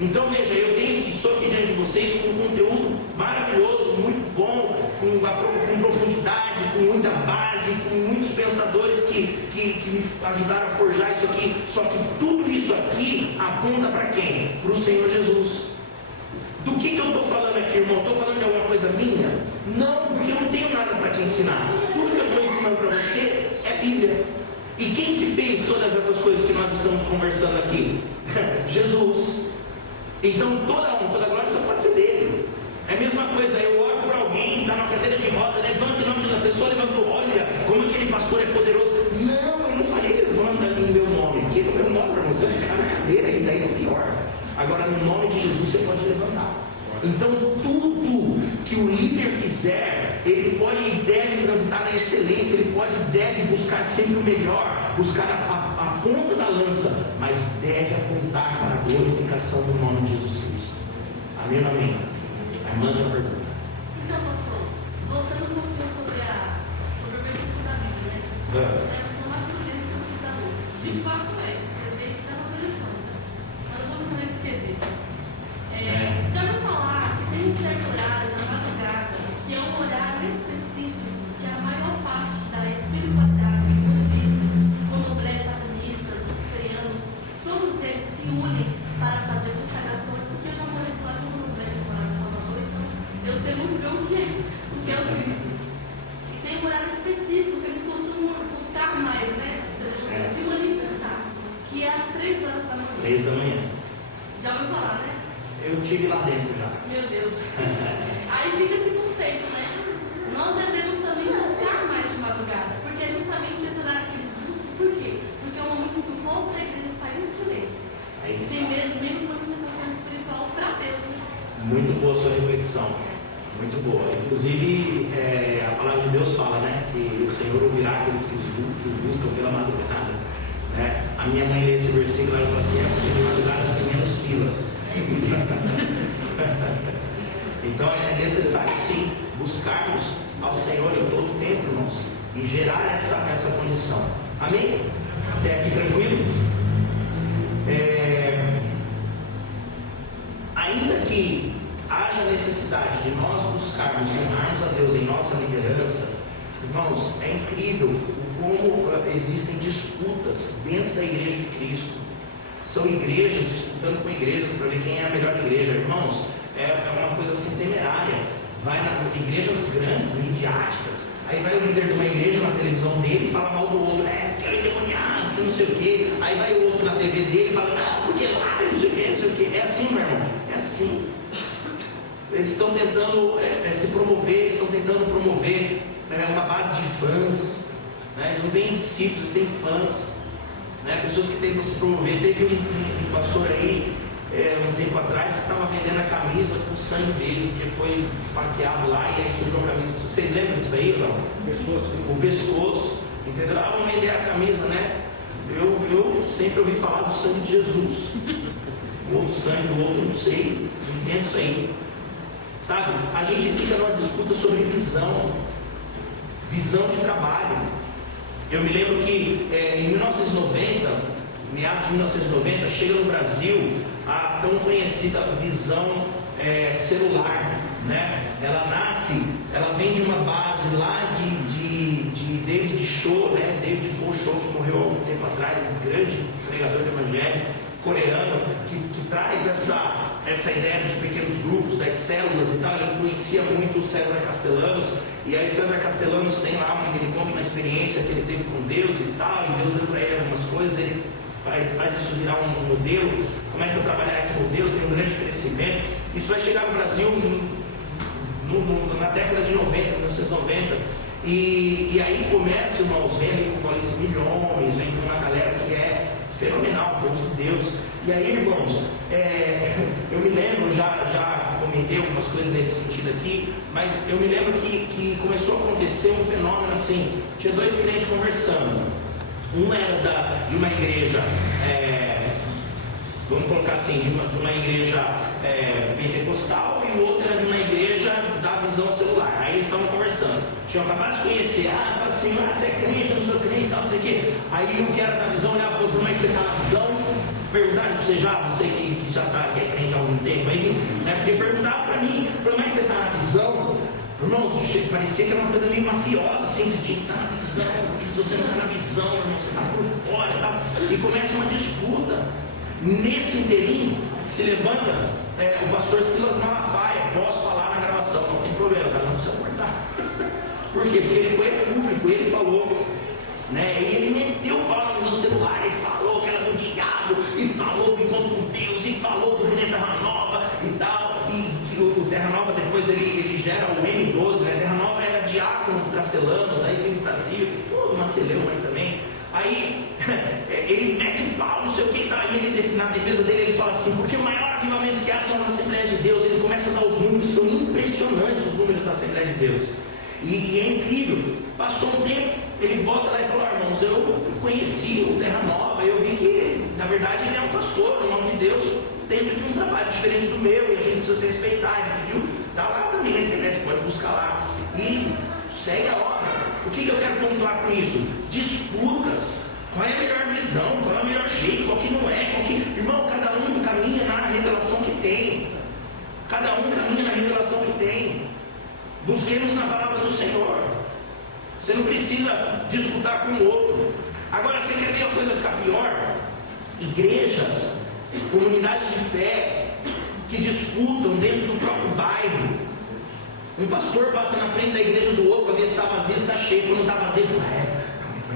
Então veja, estou aqui diante de vocês com um conteúdo maravilhoso, muito bom, com profundidade, com muita base, com muitos pensadores que me ajudaram a forjar isso aqui. Só que tudo isso aqui aponta para quem? Para o Senhor Jesus. Do que eu estou falando aqui, irmão? Estou falando de alguma coisa minha? Não, porque eu não tenho nada para te ensinar. Tudo que eu estou ensinando para você é Bíblia. E quem que fez todas essas coisas que nós estamos conversando aqui? Jesus. Então toda honra, toda glória só pode ser dele. É a mesma coisa, eu oro por alguém, está na cadeira de roda, levanta em nome de Deus, a pessoa levantou, olha como aquele pastor é poderoso. Não, eu não falei levanta em meu nome, porque no meu nome, para você ficar na cadeira, e daí é pior. Agora no nome de Jesus você pode levantar. Então tudo que o líder fizer, ele pode e deve transitar na excelência, ele pode e deve buscar sempre o melhor, buscar a ponta da lança, mas deve apontar para a glorificação do nome de Jesus Cristo. Amém ou amém? A irmã tem uma pergunta. Então, pastor, voltando um pouquinho sobre o versículo da Bíblia, né? As trevas são mais poderosas que as da luz. De fato você vê isso nas lições. Mas eu vou entrar nesse quesito. Você já ouviu falar que tem um certo horário na madrugada, que é um horário específico, que a maior parte da espiritualidade, budistas, candomblés, satanistas, luciferianos, todos eles se unem para fazer consagrações, porque eu já morei do lado do candomblé de morar em Salvador, então eu sei muito bem o que é os ritos. E tem um horário específico que eles costumam buscar mais, né? Se manifestar, que é às 3 horas da manhã. 3 da manhã. Já ouviu falar, né? Eu estive lá dentro já. Meu Deus. Aí fica esse conceito, né? Nós devemos também buscar mais de madrugada, porque é justamente esse horário que eles buscam. Por quê? Porque é um momento que o povo da igreja está em silêncio. Tem menos manifestação espiritual para Deus, né? Muito boa sua reflexão. Muito boa. Inclusive, a palavra de Deus fala, né? Que o Senhor ouvirá aqueles que o buscam pela madrugada. Né? A minha mãe lê esse versículo e ela fala assim: porque de madrugada tem menos fila. Então é necessário sim buscarmos ao Senhor em todo o tempo, irmãos, e gerar essa condição. Amém? Até aqui tranquilo? Ainda que haja necessidade de nós buscarmos honrarmos a Deus em nossa liderança, irmãos, é incrível como existem disputas dentro da igreja de Cristo. São igrejas disputando com igrejas para ver quem é a melhor igreja. Irmãos, é uma coisa assim temerária. Vai nas igrejas grandes, midiáticas, aí vai o líder de uma igreja na televisão dele e fala mal do outro, porque é endemoniado, porque não sei o quê. Aí vai o outro na TV dele e fala, porque lá, não sei o quê, não sei o quê. É assim, meu irmão, é assim. Eles estão tentando se promover, estão tentando promover uma base de fãs, né? Eles não têm discípulos, eles têm fãs. Né, pessoas que tentam se promover. Teve um pastor aí, um tempo atrás, que estava vendendo a camisa com o sangue dele, porque foi esfaqueado lá e aí sujou a camisa. Vocês lembram disso aí, não? O pescoço, entendeu? Vamos vender a camisa, né? Eu sempre ouvi falar do sangue de Jesus. O outro sangue do outro, eu não sei, não entendo isso aí. Sabe? A gente fica numa disputa sobre visão de trabalho. Eu me lembro que em 1990, meados de 1990, chega no Brasil a tão conhecida visão celular, né? Ela vem de uma base lá de David Cho, né? David Cho, que morreu há algum tempo atrás, um grande pregador do evangelho coreano, que traz essa ideia dos pequenos grupos, das células e tal. Ele influencia muito o César Castellanos, e aí César Castellanos tem lá ele conta uma experiência que ele teve com Deus e tal, e Deus deu para ele algumas coisas, ele faz isso virar um modelo, começa a trabalhar esse modelo, tem um grande crescimento. Isso vai chegar no Brasil na década de 90, 1990, e aí começa, irmãos, vem ali com Police Milhões, vem com uma galera que é fenomenal, povo de Deus. E aí, irmãos, eu me lembro já cometer algumas coisas nesse sentido aqui, mas eu me lembro que começou a acontecer um fenômeno assim, tinha dois crentes conversando, um era de uma igreja, vamos colocar assim, de uma igreja pentecostal, e o outro era de uma igreja da visão celular. Aí eles estavam conversando, tinham acabado de se conhecer, assim, você é crente, eu não sou crente, tal, não sei o quê. Aí o que era da visão olhava para o outro, mas você está na visão? Perguntaram, você que já está, que é crente há algum tempo aí, né? Porque perguntava para mim, mas você está na visão? Irmão, parecia que era uma coisa meio mafiosa, assim, você tinha que estar na visão, e se você não está na visão, irmão, você está por fora e tal. E começa uma disputa. Nesse inteirinho, se levanta o pastor Silas Malafaia. Posso falar na gravação, não tem problema, tá? Não precisa cortar. Por quê? Porque ele foi público, ele falou, né? E ele meteu o pau na visão celular, e falou que era do diabo, e falou do encontro com Deus, e falou do René Terra Nova e tal. E o Terra Nova depois ele gera o M12, né? Terra Nova era Diácono Castellanos, aí veio no Brasil, todo uma celeuma aí também. Aí ele mete o pau, não sei o que, tá aí ele, na defesa dele, ele fala assim, porque o maior avivamento que há são as Assembleias de Deus. Ele começa a dar os números, são impressionantes os números da Assembleia de Deus. E é incrível. Passou um tempo, ele volta lá e fala, irmãos, eu conheci o Terra Nova, eu vi que, na verdade, ele é um pastor, no nome de Deus, dentro de um trabalho diferente do meu, e a gente precisa se respeitar. Ele pediu, tá lá também na internet, você pode buscar lá. E segue a obra. O que eu quero pontuar com isso? Disputas. Qual é a melhor visão? Qual é o melhor jeito? Qual que não é? Irmão, cada um caminha na revelação que tem. Cada um caminha na revelação que tem. Busquemos na palavra do Senhor. Você não precisa disputar com o outro. Agora, você quer ver a coisa ficar pior? Igrejas, comunidades de fé que disputam dentro do próprio bairro. Um pastor passa na frente da igreja do outro para ver se está vazia, se está cheio. Quando está vazia, ele fala,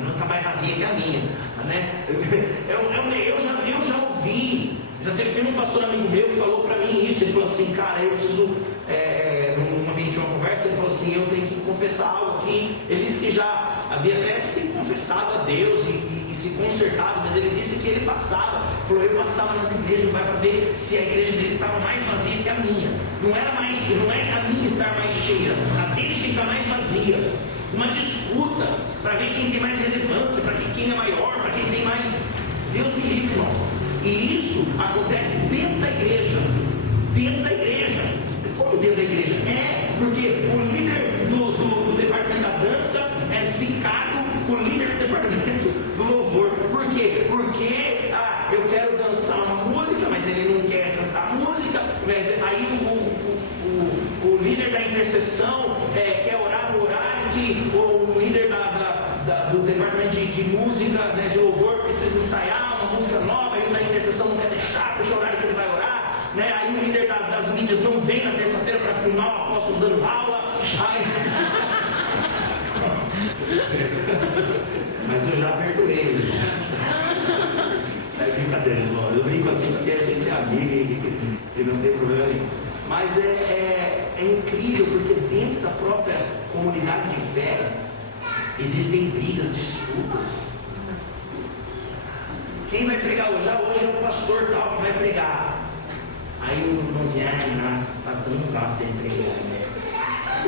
não está mais vazia que a minha, né? Eu já ouvi, teve um pastor amigo meu que falou para mim isso. Ele falou assim, cara, eu preciso, num ambiente de uma conversa, ele falou assim, eu tenho que confessar algo aqui. Ele disse que já havia até se confessado a Deus e se consertado, mas ele disse que ele passava, falou, eu passava nas igrejas para ver se a igreja dele estava mais vazia que a minha. Não é a minha estar mais cheia, a dele tinha que estar mais vazia. Uma disputa para ver quem tem mais relevância, para ver quem é maior, para quem tem mais. Deus me livre, irmão. E isso acontece dentro da igreja. Dentro da igreja. Como dentro da igreja? Porque o líder do departamento da dança é zicado com o líder do departamento do louvor. Por quê? Porque eu quero dançar uma música, mas ele não quer cantar música. Mas aí o líder da intercessão quer orar no horário que o líder do departamento de música, né, de louvor, precisa ensaiar uma música nova, e o da intercessão não quer deixar, porque é o horário que ele vai orar, né? Aí o líder das mídias não vem na terça-feira para filmar o apóstolo dando aula. Mas eu já perdoei, irmão. É brincadeira, irmão. Eu brinco assim porque a gente é amigo e não tem problema nenhum. Mas é incrível, porque dentro da própria comunidade de fé existem brigas, disputas. Quem vai pregar hoje? Hoje é o pastor tal que vai pregar. Aí o irmãozinho, nossa, o pastor não gosta de pregar, né?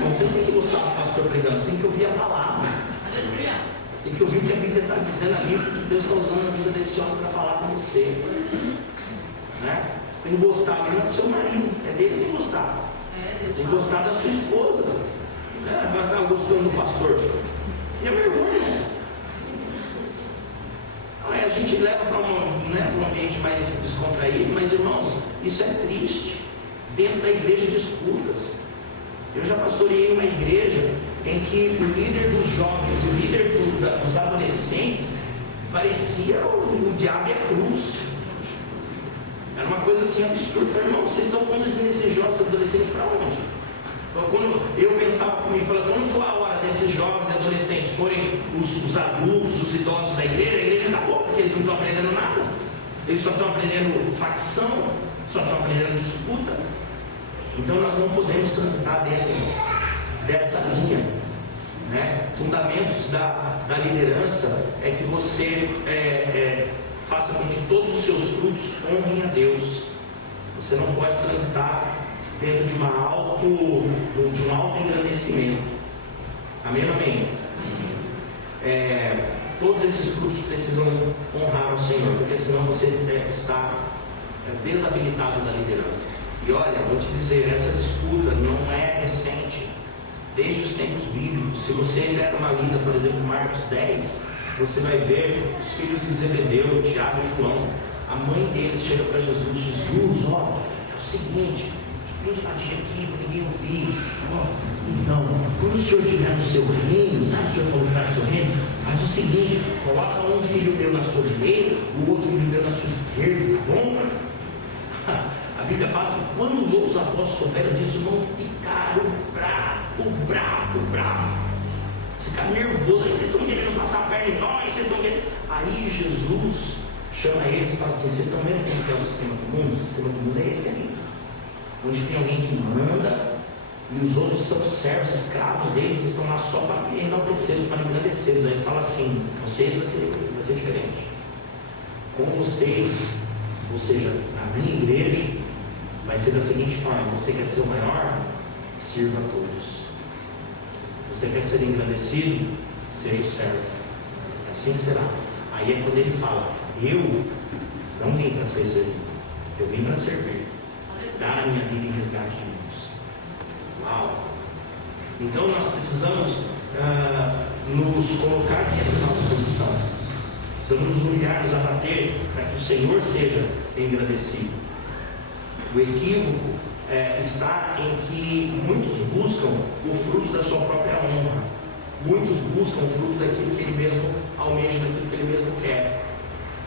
Bom, você não tem que gostar do pastor pregando, você tem que ouvir a palavra. Aleluia. Tem que ouvir o que a Bíblia está dizendo ali, que Deus está usando a vida desse homem para falar com você. Né? Você tem que gostar mesmo do seu marido, é dele que você tem que gostar. Tem que gostar da sua esposa. Né? Vai ficar gostando do pastor. E é vergonha. A gente leva para um ambiente mais descontraído, mas irmãos, isso é triste. Dentro da igreja, disputas. Eu já pastoreei uma igreja em que o líder dos jovens, o líder dos adolescentes, parecia o diabo e a cruz. Era uma coisa assim absurda. Eu falei, irmão, vocês estão conduzindo esses jovens e adolescentes para onde? Quando eu pensava comigo, quando for a hora desses jovens e adolescentes forem os adultos, os idosos da igreja, a igreja acabou, porque eles não estão aprendendo nada. Eles só estão aprendendo facção, só estão aprendendo disputa. Então nós não podemos transitar dentro dessa linha. Né? Fundamentos da liderança é que você faça com que todos os seus frutos honrem a Deus. Você não pode transitar dentro de um alto engrandecimento. Amém ou amém? Todos esses frutos precisam honrar o Senhor, porque senão você está desabilitado da liderança. E olha, vou te dizer, essa disputa não é recente, desde os tempos bíblicos. Se você der uma lida, por exemplo, Marcos 10, você vai ver os filhos de Zebedeu, Tiago e João. A mãe deles chega para Jesus: Jesus, ó, é o seguinte, vem de latinha aqui para ninguém ouvir. Então, quando o senhor estiver no seu reino, sabe, o senhor falou que está no seu reino, faz o seguinte: coloca um filho meu na sua direita, o outro filho meu na sua esquerda, tá bom? A Bíblia fala que quando os outros apóstolos souberam disso, não ficaram bravo. Ficaram nervosos. Aí vocês estão querendo passar a perna em nós, vocês estão querendo. Aí Jesus chama eles e fala assim: vocês estão vendo como que é o sistema do mundo? O sistema do mundo é esse aí, onde tem alguém que manda e os outros são servos, escravos deles, estão lá só para enaltecê-los, para engrandecê-los. Aí ele fala assim: vocês vai ser diferente. Com vocês, ou seja, na minha igreja, vai ser da seguinte forma: você quer ser o maior? Sirva a todos. Você quer ser engrandecido? Seja o servo. Assim será. Aí é quando ele fala: eu não vim para ser servido, eu vim para servir, dar a minha vida em resgate de muitos. Uau! Então nós precisamos nos colocar dentro da nossa posição. Precisamos nos humilhar, nos abater, para que o Senhor seja engrandecido. O equívoco está em que muitos buscam o fruto da sua própria honra. Muitos buscam o fruto daquilo que ele mesmo almeja, daquilo que ele mesmo quer.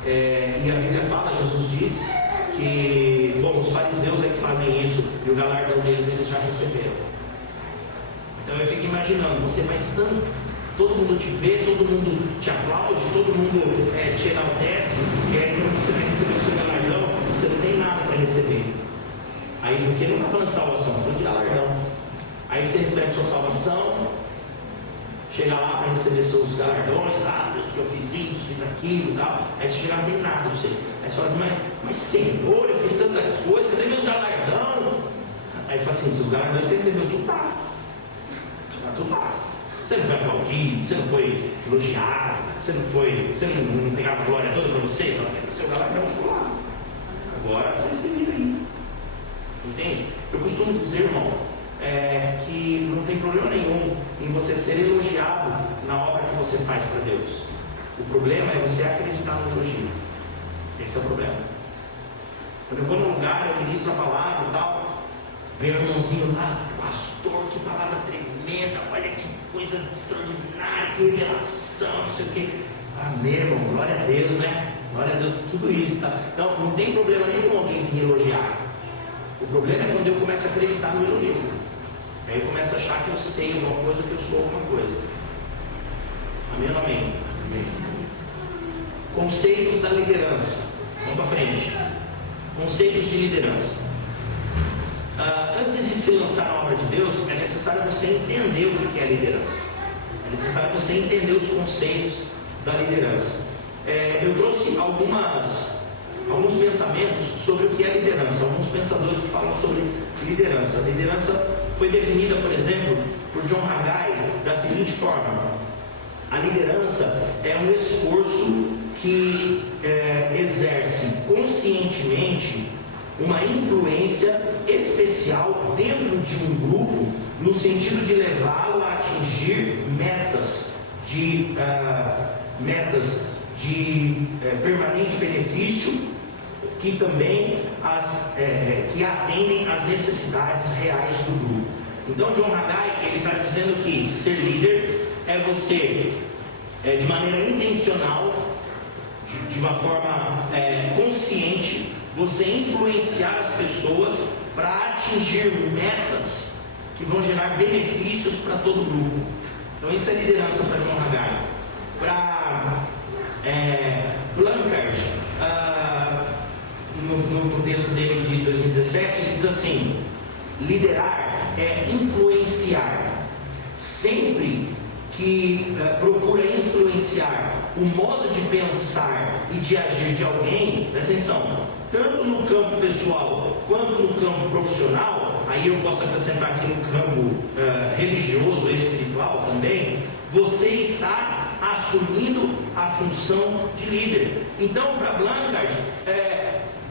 E a Bíblia fala, Jesus disse que, bom, os fariseus é que fazem isso, e o galardão deles eles já receberam. Então eu fico imaginando, você faz tanto, todo mundo te vê, todo mundo te aplaude, todo mundo te enaltece, e aí quando você vai receber o seu galardão, você não tem nada para receber. Aí, porque ele não está falando de salvação, está falando de galardão. Aí você recebe sua salvação, chega lá para receber seus galardões: Deus, que eu fiz isso, fiz aquilo e tal. Aí você chega lá, não tem nada, você. Aí você fala assim: mas Senhor, eu fiz tanta coisa, cadê meus galardão? Aí fala assim: seus galardões você recebeu, tudo tá. Tudo lá. Você não foi aplaudido, você não foi elogiado, você não pegava a glória toda para você, seu galardão ficou lá. Agora você se vira aí. Entende? Eu costumo dizer, irmão, que não tem problema nenhum em você ser elogiado na obra que você faz para Deus. O problema é você acreditar no elogio. Esse é o problema. Quando eu vou num lugar, eu ministro a palavra e tal, vem o irmãozinho lá: pastor, que palavra tremenda, olha que coisa extraordinária, que revelação, não sei o quê. Amém, irmão, glória a Deus, né? Glória a Deus por tudo isso, tá? Então, não tem problema nenhum alguém vir elogiar. O problema é quando eu começo a acreditar no elogio. Aí eu começo a achar que eu sei alguma coisa, que eu sou alguma coisa. Amém ou amém? Amém. Conceitos da liderança. Vamos para frente. Conceitos de liderança. Antes de se lançar na obra de Deus, é necessário você entender o que é liderança. É necessário você entender os conceitos da liderança. Eu trouxe alguns pensamentos sobre o que é liderança. Alguns pensadores que falam sobre liderança. A liderança foi definida, por exemplo, por John Haggai da seguinte forma: a liderança é um esforço que exerce conscientemente uma influência especial dentro de um grupo, no sentido de levá-lo a atingir metas de permanente benefício, que também que atendem às necessidades reais do grupo. Então John Haggai, ele está dizendo que ser líder é você, de maneira intencional, de uma forma consciente, você influenciar as pessoas para atingir metas que vão gerar benefícios para todo o grupo. Então isso é liderança para John Haggai. Para Blanchard, no texto dele de 2017, ele diz assim: liderar é influenciar. Sempre que procura influenciar o modo de pensar e de agir de alguém, presta atenção, tanto no campo pessoal quanto no campo profissional, aí eu posso acrescentar aqui no campo religioso e espiritual também, você está assumindo a função de líder. Então, para Blanchard,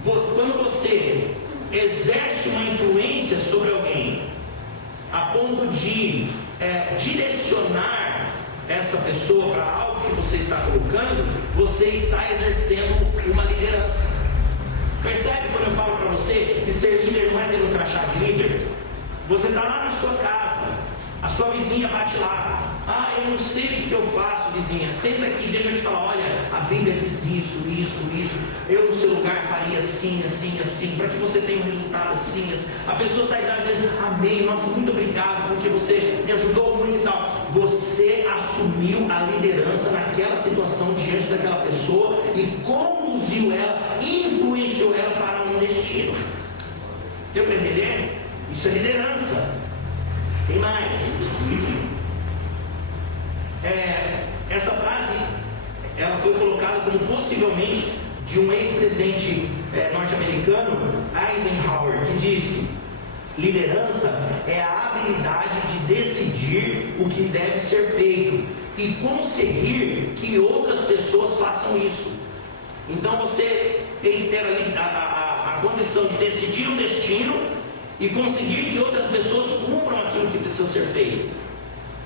quando você exerce uma influência sobre alguém, a ponto de direcionar essa pessoa para algo que você está colocando, você está exercendo uma liderança. Percebe quando eu falo para você que ser líder não é ter um crachá de líder? Você está lá na sua casa, a sua vizinha bate lá. Ah, eu não sei o que eu faço, vizinha. Senta aqui, deixa eu te falar. Olha, a Bíblia diz isso. Eu no seu lugar faria assim, para que você tenha um resultado assim. A pessoa sai dali dizendo, amém, nossa, muito obrigado, porque você me ajudou muito e tal. Você assumiu a liderança naquela situação diante daquela pessoa e conduziu ela, influenciou ela para um destino. Deu para entender? Isso é liderança. Tem mais. Essa frase ela foi colocada como possivelmente de um ex-presidente norte-americano, Eisenhower, que disse: liderança é a habilidade de decidir o que deve ser feito e conseguir que outras pessoas façam isso. Então você tem que ter a condição de decidir um destino e conseguir que outras pessoas cumpram aquilo que precisa ser feito.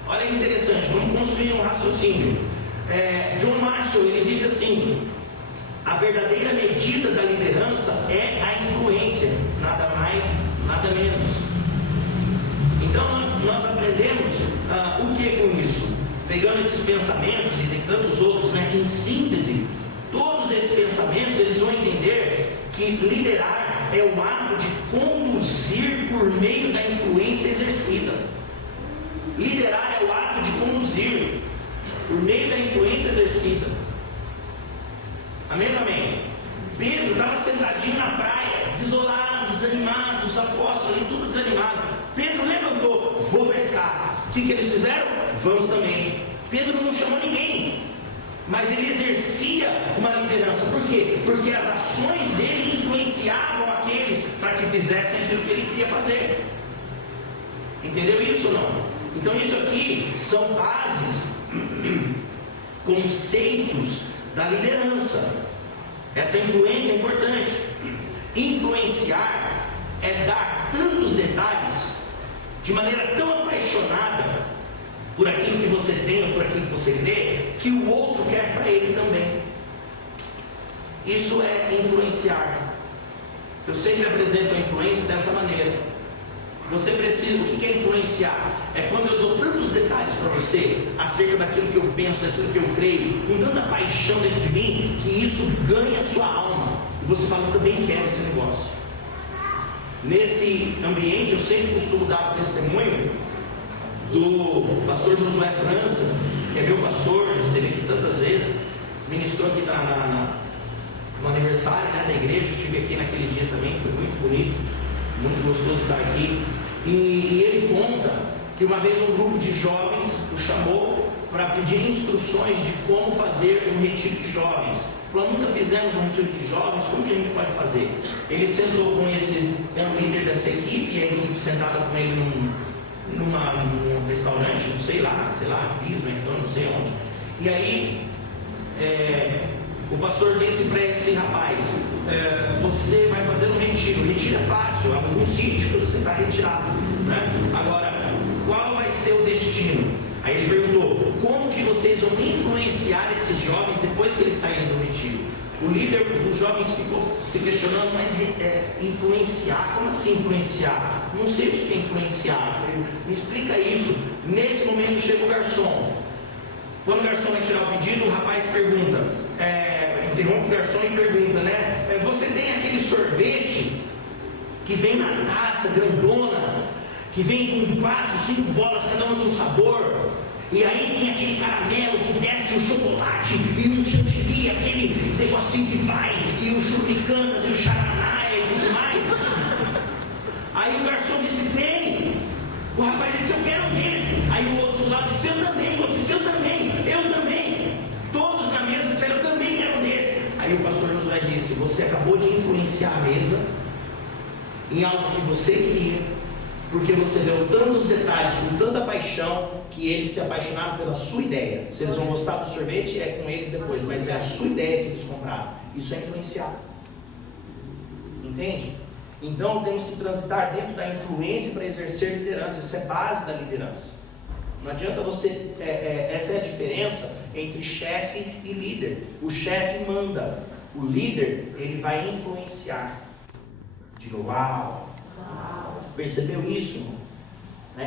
Olha que interessante, vamos construir um raciocínio. John Maxwell, ele disse assim: a verdadeira medida da liderança é a influência, nada mais, nada menos. Então nós aprendemos o que com isso? Pegando esses pensamentos e tem tantos outros, em síntese, todos esses pensamentos eles vão entender que liderar é o ato de conduzir por meio da influência exercida. Liderar é o ato de conduzir por meio da influência exercida. Amém ou amém? Pedro estava sentadinho na praia, desolado, desanimado, os apóstolos ali, tudo desanimado. Pedro levantou, vou pescar. O que eles fizeram? Vamos também. Pedro não chamou ninguém, mas ele exercia uma liderança. Por quê? Porque as ações dele influenciavam aqueles para que fizessem aquilo que ele queria fazer. Entendeu isso ou não? Então isso aqui são bases, conceitos da liderança. Essa influência é importante. Influenciar é dar tantos detalhes, de maneira tão apaixonada, por aquilo que você tem ou por aquilo que você crê, que o outro quer para ele também. Isso é influenciar. Eu sempre apresento a influência dessa maneira. Você precisa, o que é influenciar? É quando eu dou tantos detalhes para você acerca daquilo que eu penso, daquilo que eu creio, com tanta paixão dentro de mim, que isso ganha a sua alma. E você fala, eu também quero esse negócio. Nesse ambiente, eu sempre costumo dar o testemunho do pastor Josué França, que é meu pastor, esteve aqui tantas vezes, ministrou aqui no aniversário da igreja, estive aqui naquele dia também, foi muito bonito, muito gostoso estar aqui. E ele conta que uma vez um grupo de jovens o chamou para pedir instruções de como fazer um retiro de jovens. Nós nunca fizemos um retiro de jovens, como que a gente pode fazer? Ele sentou com o líder dessa equipe, e a equipe sentada com ele num restaurante, não sei lá, Bismarck, então não sei onde. E aí o pastor disse para esse rapaz: você vai fazer um retiro. O retiro é fácil, é um sítio que você está retirado, né? Agora, qual vai ser o destino? Aí ele perguntou: como que vocês vão influenciar esses jovens depois que eles saírem do retiro? O líder dos jovens ficou se questionando, mas influenciar? Como assim influenciar? Não sei o que é influenciar. Me explica isso. Nesse momento chega o garçom. Quando o garçom vai tirar o pedido, o rapaz pergunta, interrompe o garçom e pergunta, você tem aquele sorvete que vem na taça grandona, que vem com 4, 5 bolas, cada uma de um sabor, e aí tem aquele caramelo que desce o chocolate e o chantilly, aquele negocinho que vai, e o churricanas e o charanaia e tudo mais. Aí o garçom disse: tem. O rapaz disse: eu quero desse. Aí o outro do lado disse: eu também. O outro disse: eu também. Todos na mesa disseram: eu também quero desse. Aí o pastor Josué disse: você acabou de influenciar a mesa em algo que você queria, Porque você deu tantos detalhes, com tanta paixão, que eles se apaixonaram pela sua ideia. Se eles vão gostar do sorvete, é com eles depois, mas é a sua ideia que eles compraram. Isso é influenciar. Entende? Então temos que transitar dentro da influência para exercer liderança. Isso é base da liderança. Não adianta você... essa é a diferença entre chefe e líder. O chefe manda. O líder, ele vai influenciar. Diga, uau! Percebeu isso?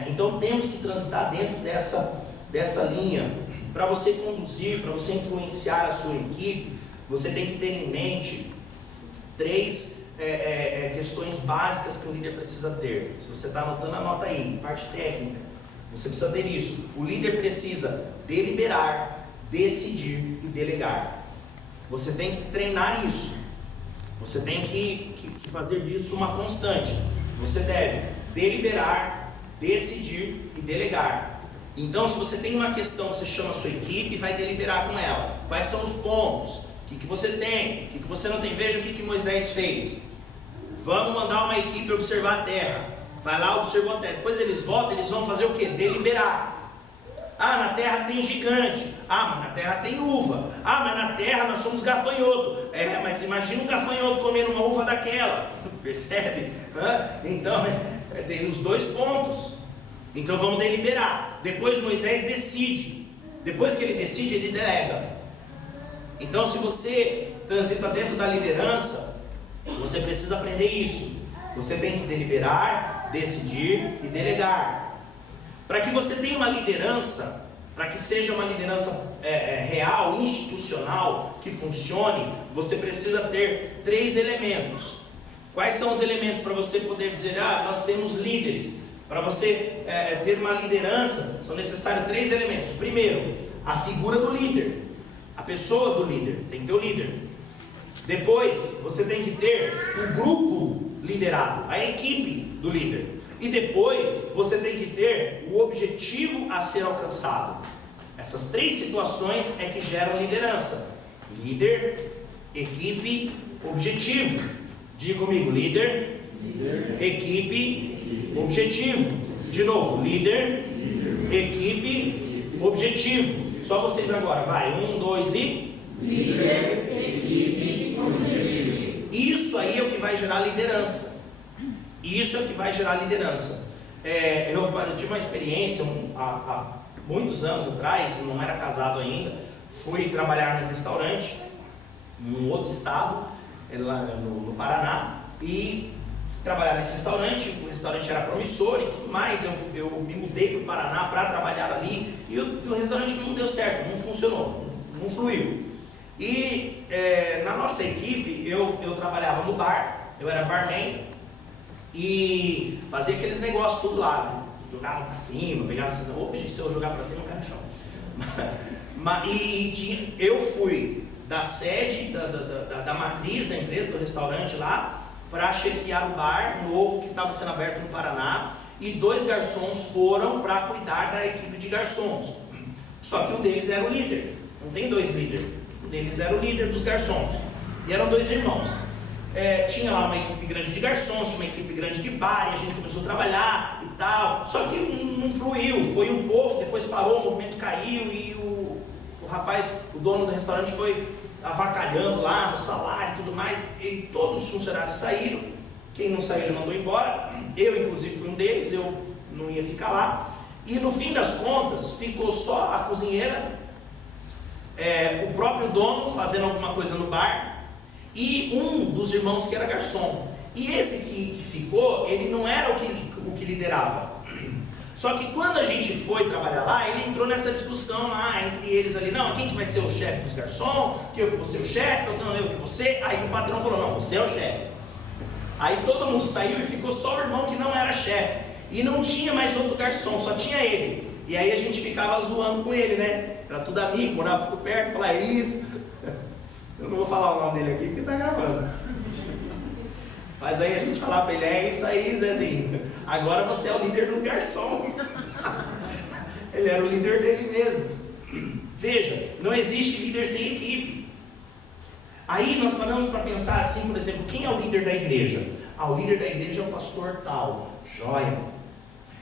Então temos que transitar dentro dessa linha. Para você conduzir, para você influenciar a sua equipe, você tem que ter em mente 3 questões básicas que o líder precisa ter. Se você está anotando, anota aí. Parte técnica. Você precisa ter isso. O líder precisa deliberar, decidir e delegar. Você tem que treinar isso. Você tem que fazer disso uma constante. Você deve deliberar, decidir e delegar. Então, se você tem uma questão, você chama a sua equipe e vai deliberar com ela. Quais são os pontos? O que você tem? O que você não tem? Veja o que Moisés fez. Vamos mandar uma equipe observar a terra. Vai lá, observou a terra. Depois eles voltam, eles vão fazer o quê? Deliberar. Ah, na terra tem gigante. Ah, mas na terra tem uva. Ah, mas na terra nós somos gafanhoto. Mas imagina um gafanhoto comendo uma uva daquela. Percebe? Então, tem os 2 pontos. Então vamos deliberar. Depois Moisés decide. Depois que ele decide, ele delega. Então, se você transita dentro da liderança, você precisa aprender isso. Você tem que deliberar, decidir e delegar. Para que você tenha uma liderança, para que seja uma liderança real, institucional, que funcione, você precisa ter 3 elementos. Quais são os elementos para você poder dizer, nós temos líderes? Para você ter uma liderança, são necessários 3 elementos. Primeiro, a figura do líder, a pessoa do líder, tem que ter o líder. Depois, você tem que ter o grupo liderado, a equipe do líder. E depois, você tem que ter o objetivo a ser alcançado. Essas 3 situações é que geram liderança. Líder, equipe, objetivo. Diga comigo, líder, equipe, objetivo. De novo, líder, equipe, objetivo. Só vocês agora, vai. 1, 2 e... Líder, equipe, objetivo. Isso aí é o que vai gerar liderança. Isso é o que vai gerar liderança. Eu tive uma experiência há muitos anos atrás, não era casado ainda, fui trabalhar num restaurante, num outro estado, lá no Paraná, e trabalhar nesse restaurante. O restaurante era promissor e tudo mais. Eu me mudei para o Paraná para trabalhar ali, e o restaurante não deu certo, não funcionou, não fluiu. E na nossa equipe, eu trabalhava no bar, eu era barman, e fazia aqueles negócios tudo lá, jogava para cima, pegava assim, se eu jogar para cima eu caio no chão. Eu fui da sede, da matriz da empresa, do restaurante lá, para chefiar o bar novo que estava sendo aberto no Paraná, e 2 garçons foram para cuidar da equipe de garçons. Só que um deles era o líder, não tem 2 líderes, um deles era o líder dos garçons, e eram 2 irmãos. Tinha lá uma equipe grande de garçons, tinha uma equipe grande de bar, e a gente começou a trabalhar e tal, só que não fluiu, foi um pouco, depois parou, o movimento caiu, e o rapaz, o dono do restaurante, foi avacalhando lá no salário e tudo mais, e todos os funcionários saíram. Quem não saiu ele mandou embora, eu inclusive fui um deles, eu não ia ficar lá, e no fim das contas ficou só a cozinheira, o próprio dono fazendo alguma coisa no bar, e um dos irmãos que era garçom. E esse que ficou, ele não era o que liderava. Só que quando a gente foi trabalhar lá, ele entrou nessa discussão lá entre eles ali, não, quem que vai ser o chefe dos garçons, que eu que vou ser o chefe, não, eu que vou ser. Aí o patrão falou, não, você é o chefe. Aí todo mundo saiu e ficou só o irmão que não era chefe. E não tinha mais outro garçom, só tinha ele. E aí a gente ficava zoando com ele, né? Era tudo amigo, morava tudo perto, falava, isso. Eu não vou falar o nome dele aqui porque tá gravando. Mas aí a gente falava pra ele, é isso aí, Zezinho. Agora você é o líder dos garçons. Ele era o líder dele mesmo. Veja, não existe líder sem equipe. Aí nós paramos para pensar assim, por exemplo, quem é o líder da igreja? O líder da igreja é o pastor tal. Joia.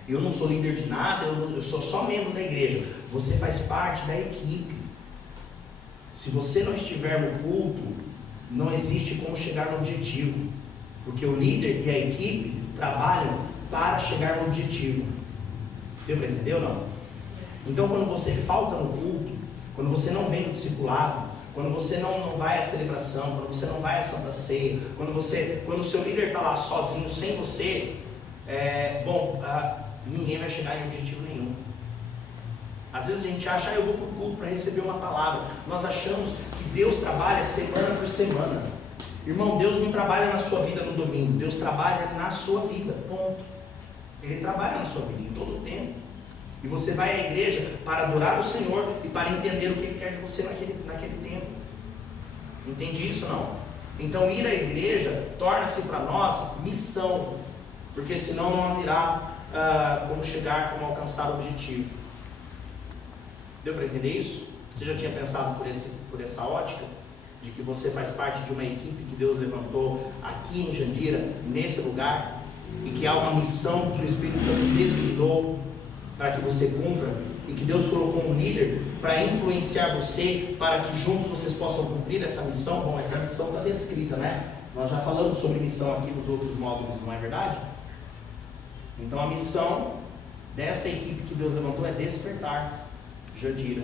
eu não sou líder de nada, eu sou só membro da igreja. Você faz parte da equipe. Se você não estiver no culto, não existe como chegar no objetivo, porque o líder e a equipe trabalham para chegar no objetivo. Deu para entender ou não? Então, quando você falta no culto, quando você não vem no discipulado, quando você não vai à celebração, quando você não vai à Santa Ceia, quando o seu líder está lá sozinho, sem você, ninguém vai chegar em objetivo nenhum. Às vezes a gente acha, eu vou para o culto para receber uma palavra. Nós achamos que Deus trabalha semana por semana. Irmão, Deus não trabalha na sua vida no domingo, Deus trabalha na sua vida, ponto. Ele trabalha na sua vida em todo o tempo. E você vai à igreja para adorar o Senhor e para entender o que Ele quer de você naquele tempo. Entende isso ou não? Então ir à igreja torna-se para nós missão, porque senão não haverá como chegar, como alcançar o objetivo. Deu para entender isso? Você já tinha pensado por essa ótica? De que você faz parte de uma equipe que Deus levantou aqui em Jandira, nesse lugar, e que há uma missão que o Espírito Santo designou para que você cumpra, e que Deus colocou um líder para influenciar você, para que juntos vocês possam cumprir essa missão. Bom, essa missão está descrita, né? Nós já falamos sobre missão aqui nos outros módulos, não é verdade? Então a missão desta equipe que Deus levantou é despertar Jandira.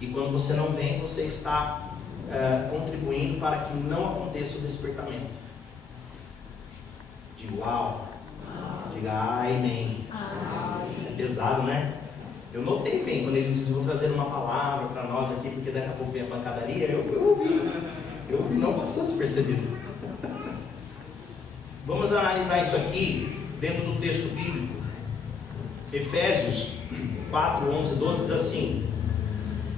E quando você não vem, você está contribuindo para que não aconteça o despertamento. Diga uau. Diga amém. É pesado, né? Eu notei bem quando ele disse: vou trazer uma palavra para nós aqui, porque daqui a pouco vem a pancadaria. Eu ouvi, não passou despercebido. Vamos analisar isso aqui dentro do texto bíblico. Efésios 4, 11, 12 diz assim: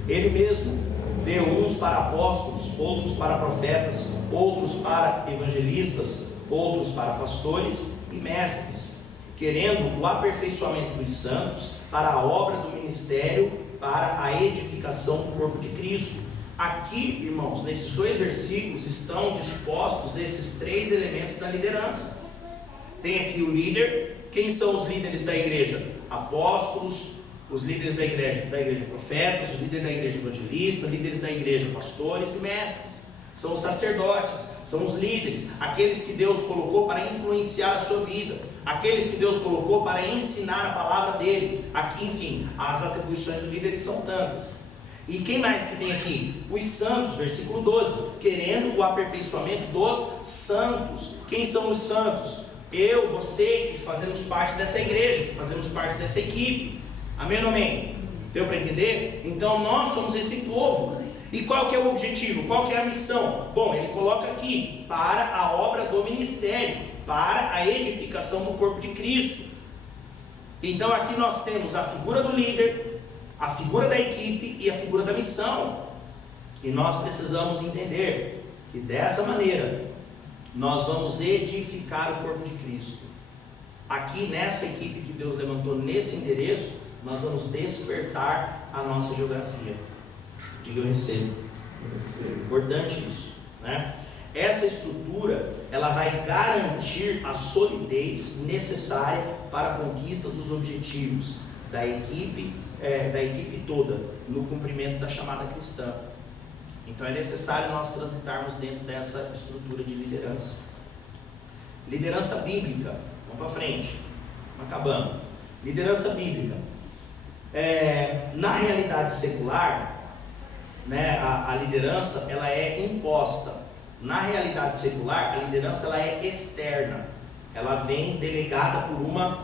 Ele mesmo deu uns para apóstolos, outros para profetas, outros para evangelistas, outros para pastores e mestres, querendo o aperfeiçoamento dos santos para a obra do ministério, para a edificação do corpo de Cristo. Aqui, irmãos, nesses 2 versículos estão dispostos esses 3 elementos da liderança. Tem aqui o líder. Quem são os líderes da igreja? Apóstolos, os líderes da igreja profetas, os líderes da igreja evangelista, líderes da igreja pastores e mestres. São os sacerdotes, são os líderes, aqueles que Deus colocou para influenciar a sua vida, aqueles que Deus colocou para ensinar a palavra dele. Aqui, enfim, as atribuições dos líderes são tantas. E quem mais que tem aqui? Os santos, versículo 12, querendo o aperfeiçoamento dos santos. Quem são os santos? Eu, você, que fazemos parte dessa igreja, que fazemos parte dessa equipe. Amém ou não amém? Deu para entender? Então nós somos esse povo. E qual que é o objetivo? Qual que é a missão? Bom, ele coloca aqui: para a obra do ministério, para a edificação do corpo de Cristo. Então aqui nós temos a figura do líder, a figura da equipe e a figura da missão. E nós precisamos entender que dessa maneira nós vamos edificar o corpo de Cristo. Aqui nessa equipe que Deus levantou nesse endereço, nós vamos despertar a nossa geografia. Diga eu recebo. Importante isso, né? Essa estrutura, ela vai garantir a solidez necessária para a conquista dos objetivos da equipe toda, no cumprimento da chamada cristã. Então é necessário nós transitarmos dentro dessa estrutura de liderança. Liderança bíblica. Vamos para frente. Vamos acabando. Liderança bíblica. Na realidade secular, né, a liderança ela é imposta. Na realidade secular, a liderança ela é externa. Ela vem delegada por uma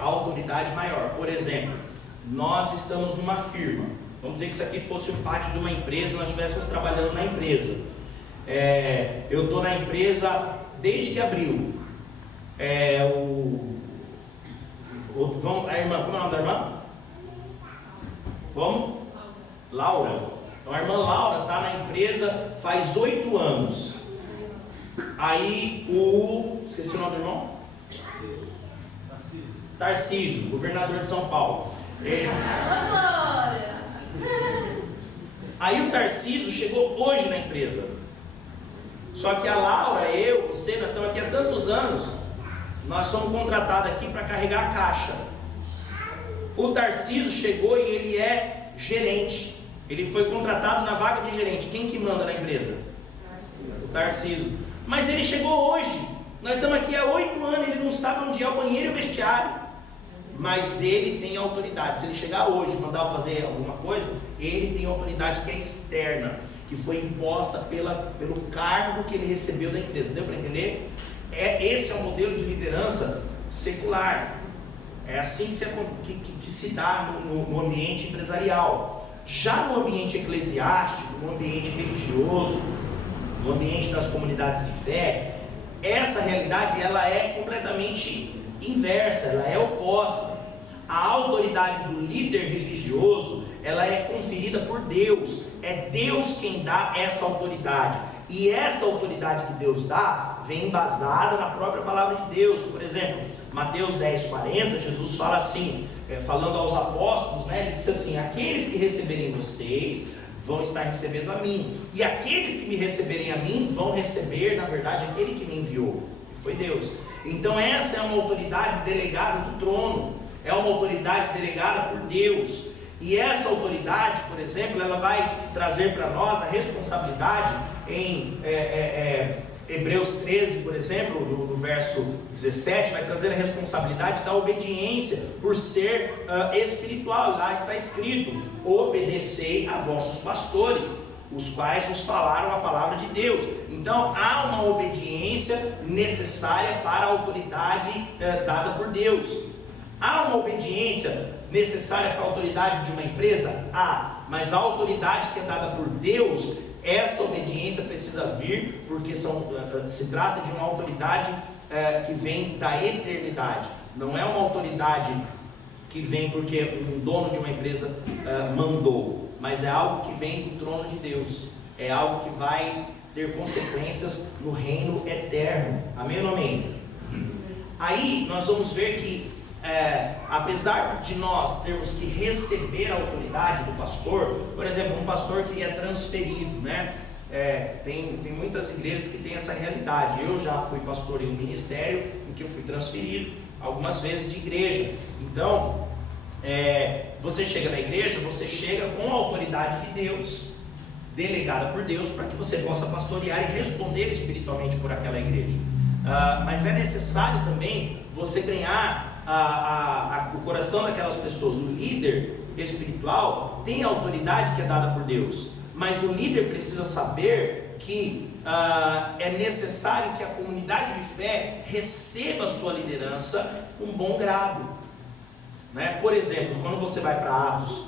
autoridade maior. Por exemplo, nós estamos numa firma. Vamos dizer que isso aqui fosse o pátio de uma empresa, nós estivéssemos trabalhando na empresa. Eu estou na empresa desde que abriu. A irmã, como é o nome da irmã? Como? Laura. Então a irmã Laura está na empresa faz 8 anos. Aí esqueci o nome do irmão? Tarcísio, governador de São Paulo. Aí o Tarcísio chegou hoje na empresa. Só que a Laura, eu, você, nós estamos aqui há tantos anos. nós somos contratados aqui para carregar a caixa. O Tarcísio chegou e ele é gerente. Ele foi contratado na vaga de gerente. Quem que manda na empresa? O Tarcísio. Mas ele chegou hoje. Nós estamos aqui há 8 anos, ele não sabe onde é o banheiro e o vestiário. Mas ele tem autoridade. Se ele chegar hoje e mandar eu fazer alguma coisa, ele tem autoridade que é externa, que foi imposta pelo cargo que ele recebeu da empresa. Deu para entender? Esse é o modelo de liderança secular. É assim que se dá no ambiente empresarial. Já no ambiente eclesiástico, no ambiente religioso, no ambiente das comunidades de fé, essa realidade ela é completamente inversa, ela é oposta. A autoridade do líder religioso, ela é conferida por Deus. É Deus quem dá essa autoridade. E essa autoridade que Deus dá, vem embasada na própria palavra de Deus. Por exemplo, Mateus 10:40, Jesus fala assim, falando aos apóstolos, né, ele disse assim: aqueles que receberem vocês, vão estar recebendo a mim. E aqueles que me receberem a mim, vão receber, na verdade, aquele que me enviou, que foi Deus. Então essa é uma autoridade delegada do trono. É uma autoridade delegada por Deus. E essa autoridade, por exemplo, ela vai trazer para nós a responsabilidade em Hebreus 13, por exemplo, no verso 17, vai trazer a responsabilidade da obediência por ser espiritual. Lá está escrito: obedecei a vossos pastores, os quais vos falaram a palavra de Deus. Então há uma obediência necessária para a autoridade dada por Deus. Há uma obediência necessária para a autoridade de uma empresa? Há, mas a autoridade que é dada por Deus, essa obediência precisa vir, porque se trata de uma autoridade que vem da eternidade. Não é uma autoridade que vem porque um dono de uma empresa mandou, mas é algo que vem do trono de Deus. É algo que vai ter consequências no reino eterno. Amém ou não amém? Aí nós vamos ver que apesar de nós termos que receber a autoridade do pastor, por exemplo, um pastor que é transferido, né? Tem muitas igrejas que têm essa realidade. Eu já fui pastor em um ministério em que eu fui transferido algumas vezes de igreja. Então, você chega na igreja, você chega com a autoridade de Deus, delegada por Deus, para que você possa pastorear e responder espiritualmente por aquela igreja. Mas é necessário também você ganhar o coração daquelas pessoas. O líder espiritual tem a autoridade que é dada por Deus, mas o líder precisa saber que é necessário que a comunidade de fé receba a sua liderança com bom grado, né? Por exemplo, quando você vai para Atos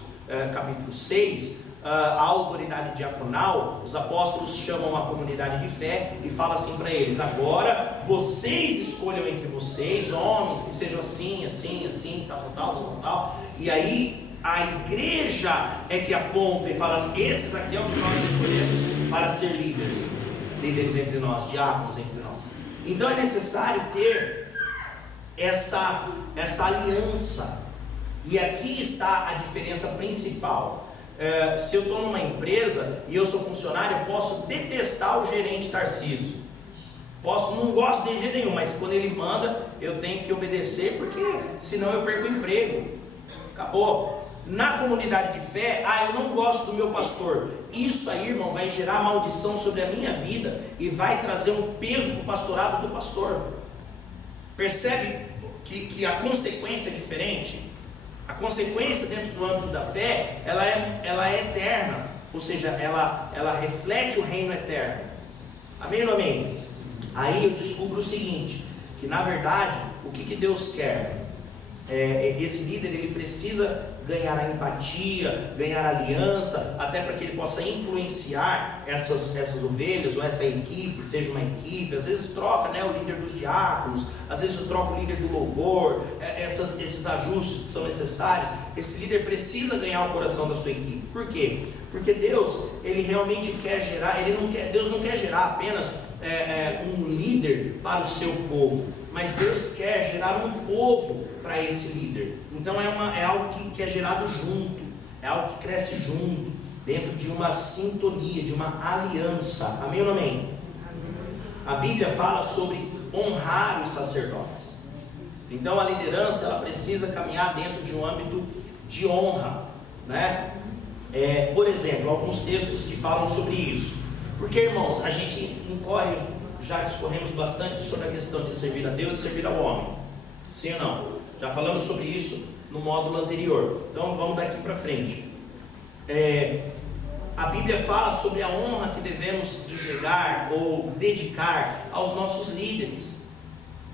capítulo 6, a autoridade diaconal, os apóstolos chamam a comunidade de fé e falam assim para eles: agora vocês escolham entre vocês homens que sejam assim, assim, assim, tal. E aí a igreja é que aponta e fala: esses aqui é o que nós escolhemos para ser líderes entre nós, diáconos entre nós. Então é necessário ter essa aliança. E aqui está a diferença principal. Se eu estou numa empresa e eu sou funcionário, eu posso detestar o gerente Tarcísio, não gosto de jeito nenhum, mas quando ele manda, eu tenho que obedecer, porque senão eu perco o emprego. Acabou. Na comunidade de fé, eu não gosto do meu pastor. Isso aí, irmão, vai gerar maldição sobre a minha vida e vai trazer um peso para o pastorado do pastor. Percebe que a consequência é diferente? A consequência dentro do âmbito da fé, ela é eterna, ou seja, ela reflete o reino eterno. Amém ou não amém? Aí eu descubro o seguinte, que na verdade, o que Deus quer? Esse líder, ele precisa ganhar a empatia, ganhar a aliança, até para que ele possa influenciar essas ovelhas, ou essa equipe, seja uma equipe. Às vezes troca, né, o líder dos diáconos, às vezes troca o líder do louvor, esses ajustes que são necessários. Esse líder precisa ganhar o coração da sua equipe. Por quê? Porque Deus, ele realmente quer gerar, Deus não quer gerar apenas um líder para o seu povo, mas Deus quer gerar um povo para esse líder. Então é algo que é gerado junto, é algo que cresce junto, dentro de uma sintonia, de uma aliança. Amém ou não amém? A Bíblia fala sobre honrar os sacerdotes. Então a liderança, ela precisa caminhar dentro de um âmbito de honra, né? Por exemplo, alguns textos que falam sobre isso. Porque, irmãos, a gente incorre, já discorremos bastante sobre a questão de servir a Deus e servir ao homem. Sim ou não? Já falamos sobre isso no módulo anterior. Então vamos daqui para frente. A Bíblia fala sobre a honra que devemos entregar ou dedicar aos nossos líderes.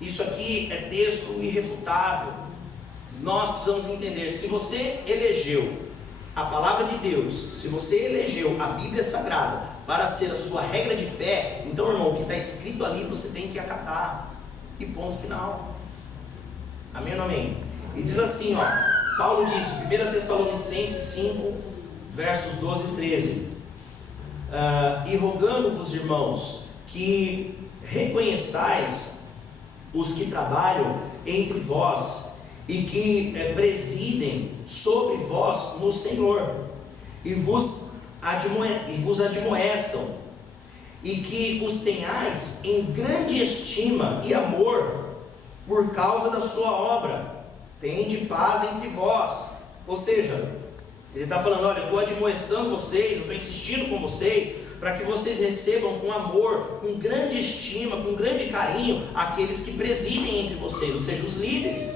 Isso aqui é texto irrefutável. Nós precisamos entender, se você elegeu a palavra de Deus, se você elegeu a Bíblia Sagrada para ser a sua regra de fé, então, irmão, o que está escrito ali você tem que acatar, e ponto final. Amém ou não amém? E diz assim, Paulo disse, 1 Tessalonicenses 5, versos 12 e 13, e rogando-vos, irmãos, que reconheçais os que trabalham entre vós e que presidem sobre vós no Senhor, e vos admoestam, e que os tenhais em grande estima e amor por causa da sua obra. Tende paz entre vós. Ou seja, ele está falando, olha, eu estou admoestando vocês, eu estou insistindo com vocês, para que vocês recebam com amor, com grande estima, com grande carinho, aqueles que presidem entre vocês, ou seja, os líderes.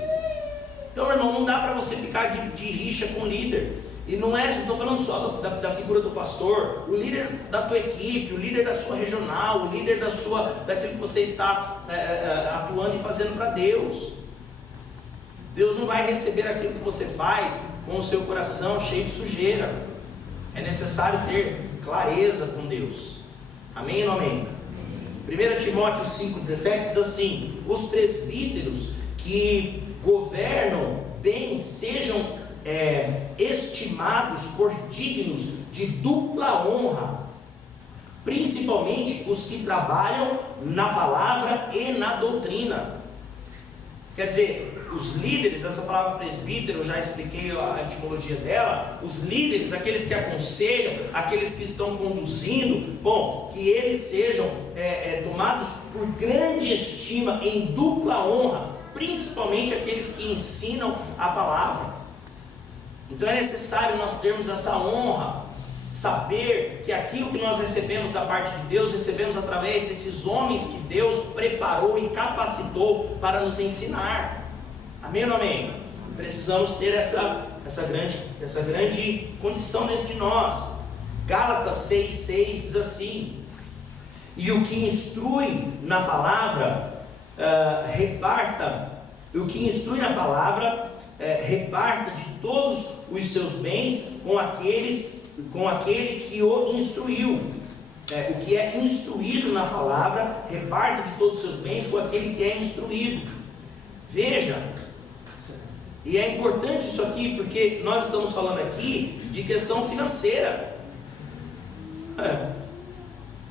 Então, irmão, não dá para você ficar de rixa com o líder. E não estou falando só da figura do pastor, o líder da tua equipe, o líder da sua regional, o líder daquilo que você está atuando e fazendo para Deus. Deus não vai receber aquilo que você faz com o seu coração cheio de sujeira. É necessário ter clareza com Deus. Amém ou não amém? 1 Timóteo 5,17 diz assim: os presbíteros que governam bem sejam estimados por dignos de dupla honra, principalmente os que trabalham na palavra e na doutrina. Quer dizer, os líderes, essa palavra presbítero, eu já expliquei a etimologia dela. Os líderes, aqueles que aconselham, aqueles que estão conduzindo, que eles sejam tomados por grande estima, em dupla honra, principalmente aqueles que ensinam a palavra. Então é necessário nós termos essa honra, saber que aquilo que nós recebemos da parte de Deus, recebemos através desses homens que Deus preparou e capacitou para nos ensinar. Amém ou não amém? Precisamos ter essa grande condição dentro de nós. Gálatas 6,6 diz assim: e o que instrui na palavra, reparta de todos os seus bens com aquele que o instruiu. O que é instruído na palavra, reparta de todos os seus bens com aquele que é instruído. Veja, e é importante isso aqui, porque nós estamos falando aqui de questão financeira.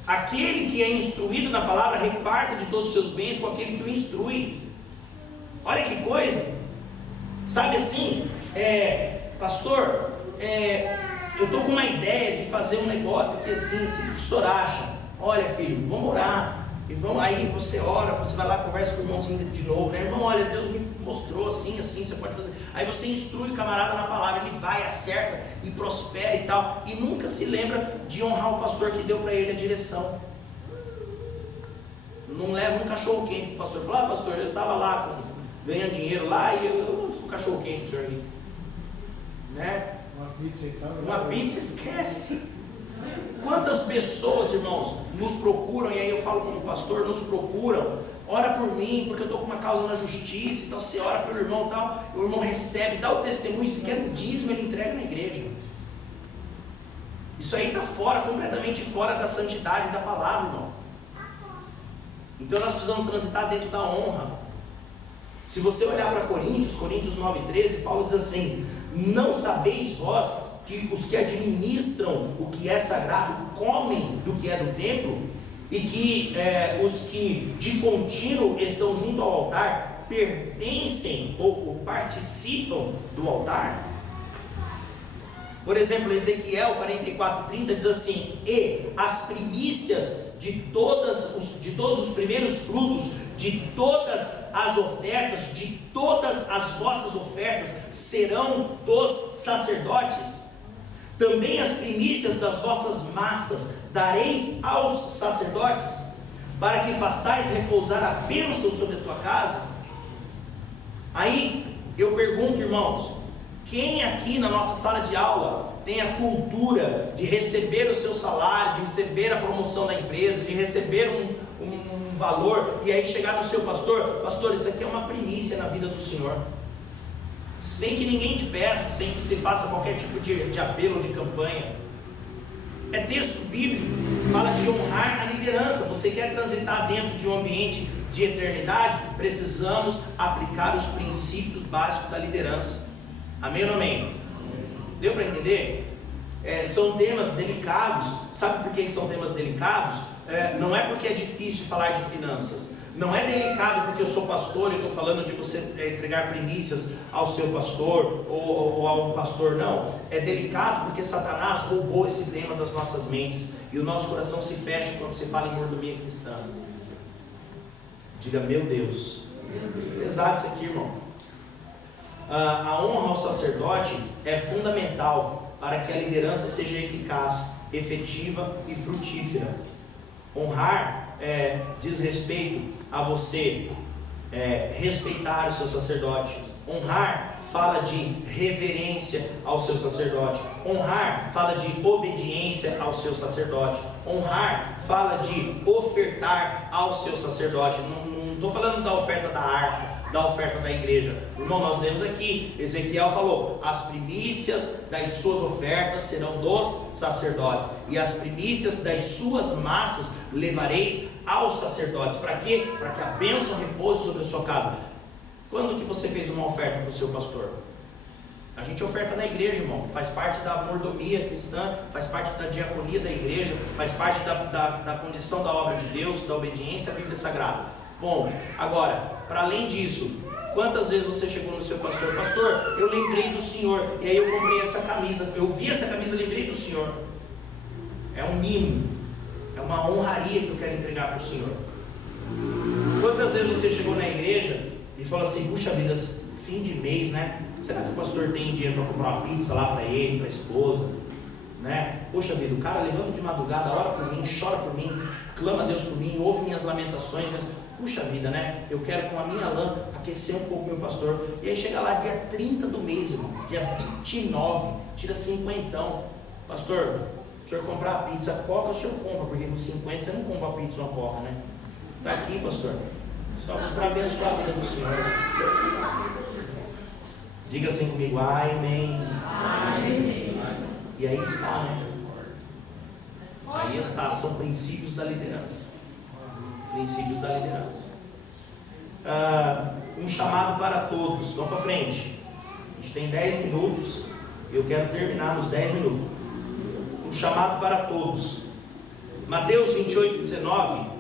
Aquele que é instruído na palavra, reparta de todos os seus bens com aquele que o instrui. Olha que coisa! Sabe assim, pastor, eu estou com uma ideia de fazer um negócio aqui assim, o que o senhor acha? Olha, filho, vamos orar. Aí você ora, você vai lá, conversa com o irmãozinho de novo, né? Irmão, olha, Deus me mostrou assim, você pode fazer. Aí você instrui o camarada na palavra, ele vai, acerta e prospera e tal, e nunca se lembra de honrar o pastor que deu para ele a direção. Não leva um cachorro quente para o pastor, fala: pastor, eu estava lá ganhando dinheiro lá e eu um cachorro quente para o senhor aí, né? Uma pizza, esquece. Quantas pessoas, irmãos, nos procuram, e aí eu falo como pastor, nos procuram: ora por mim, porque eu estou com uma causa na justiça, então você ora pelo irmão e tal, o irmão recebe, dá o testemunho, se quer um dízimo, ele entrega na igreja. Isso aí está fora, completamente fora da santidade da palavra, irmão. Então nós precisamos transitar dentro da honra. Se você olhar para Coríntios 9,13, Paulo diz assim: não sabeis vós que os que administram o que é sagrado comem do que é do templo, e que os que de contínuo estão junto ao altar pertencem ou participam do altar? Por exemplo, Ezequiel 44:30 diz assim: e as primícias de todos os primeiros frutos, de todas as ofertas, de todas as vossas ofertas serão dos sacerdotes. Também as primícias das vossas massas dareis aos sacerdotes, para que façais repousar a bênção sobre a tua casa. Aí eu pergunto, irmãos, quem aqui na nossa sala de aula tem a cultura de receber o seu salário, de receber a promoção da empresa, de receber um valor, e aí chegar no seu pastor: pastor, isso aqui é uma primícia na vida do senhor, sem que ninguém te peça, sem que se faça qualquer tipo de apelo ou de campanha. É texto bíblico, fala de honrar a liderança. Você quer transitar dentro de um ambiente de eternidade? Precisamos aplicar os princípios básicos da liderança. Amém ou não amém? Deu para entender? São temas delicados. Sabe por que são temas delicados? Não é porque é difícil falar de finanças. Não é delicado porque eu sou pastor e estou falando de você entregar primícias ao seu pastor ou ao pastor. Não, é delicado porque Satanás roubou esse tema das nossas mentes e o nosso coração se fecha quando se fala em mordomia cristã. Diga: meu Deus. Pesado isso aqui, irmão. A honra ao sacerdote é fundamental para que a liderança seja eficaz, efetiva e frutífera. Honrar diz respeito a você respeitar o seu sacerdote. Honrar fala de reverência ao seu sacerdote. Honrar fala de obediência ao seu sacerdote. Honrar fala de ofertar ao seu sacerdote. Não estou falando da oferta da arca, da oferta da igreja. Irmão, nós lemos aqui, Ezequiel falou: as primícias das suas ofertas serão dos sacerdotes, e as primícias das suas massas levareis aos sacerdotes. Para quê? Para que a bênção repouse sobre a sua casa. Quando que você fez uma oferta para o seu pastor? A gente oferta na igreja, irmão. Faz parte da mordomia cristã, faz parte da diaconia da igreja, faz parte da condição da obra de Deus, da obediência à Bíblia Sagrada. Bom, agora, para além disso, quantas vezes você chegou no seu pastor: pastor, eu lembrei do senhor, e aí eu comprei essa camisa, eu vi essa camisa, lembrei do senhor. É um mimo, é uma honraria que eu quero entregar para o senhor. Quantas vezes você chegou na igreja e falou assim: puxa vida, fim de mês, né? Será que o pastor tem dinheiro para comprar uma pizza lá para ele, para a esposa? Né? Poxa vida, o cara levanta de madrugada, ora por mim, chora por mim, clama a Deus por mim, ouve minhas lamentações, mas puxa vida, né? Eu quero com a minha lã aquecer um pouco meu pastor. E aí chega lá dia 30 do mês, irmão, dia 29, tira 50. Pastor, se o senhor comprar a pizza, a coca o senhor compra, porque com 50 você não compra a pizza ou uma coca, né? Tá aqui, pastor, só para abençoar a vida do senhor. Diga assim comigo: amém. Amém. E aí está, né? Aí está, são princípios da liderança. Princípios da liderança. Um chamado para todos. Vamos para frente. A gente tem 10 minutos. Eu quero terminar nos 10 minutos. Um chamado para todos. Mateus 28:19.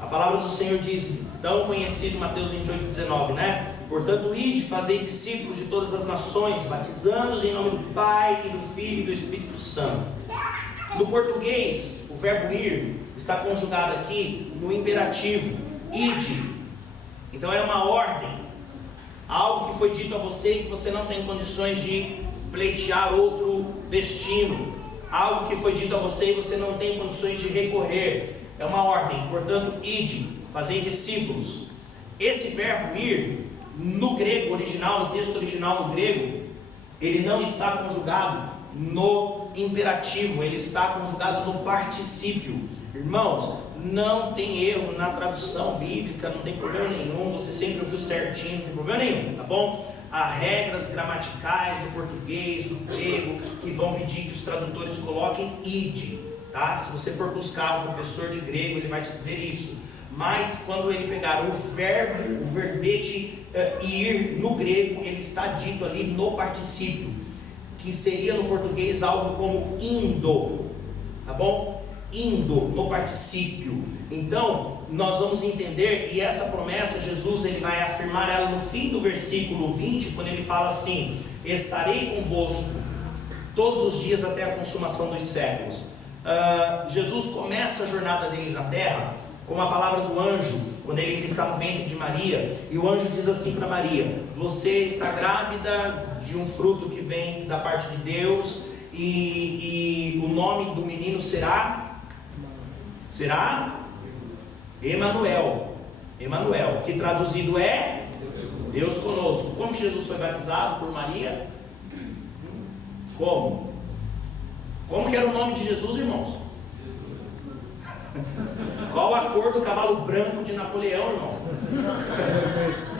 A palavra do Senhor diz, tão conhecido Mateus 28:19, né? Portanto, ide, fazei discípulos de todas as nações, batizando-os em nome do Pai e do Filho e do Espírito Santo. No português, o verbo ir está conjugado aqui no imperativo, ide. Então é uma ordem, algo que foi dito a você e que você não tem condições de pleitear outro destino, algo que foi dito a você e você não tem condições de recorrer. É uma ordem, portanto, ide, fazei discípulos. Esse verbo ir, no grego original, no texto original no grego, ele não está conjugado no imperativo, ele está conjugado no particípio. Irmãos, não tem erro na tradução bíblica, não tem problema nenhum, você sempre ouviu certinho, não tem problema nenhum, tá bom? Há regras gramaticais no português, no grego, que vão pedir que os tradutores coloquem ide, tá? Se você for buscar um professor de grego, ele vai te dizer isso. Mas quando ele pegar o verbo, o verbete ir no grego, ele está dito ali no particípio, que seria no português algo como indo, tá bom? Indo, no particípio. Então, nós vamos entender, e essa promessa, Jesus ele vai afirmar ela no fim do versículo 20, quando ele fala assim: estarei convosco todos os dias até a consumação dos séculos. Jesus começa a jornada dele na terra com a palavra do anjo, quando ele está no ventre de Maria, e o anjo diz assim para Maria: você está grávida de um fruto que vem da parte de Deus, e o nome do menino será Emanuel, que traduzido é Deus conosco. Como que Jesus foi batizado por Maria? Como que era o nome de Jesus, irmãos? Qual a cor do cavalo branco de Napoleão, irmão?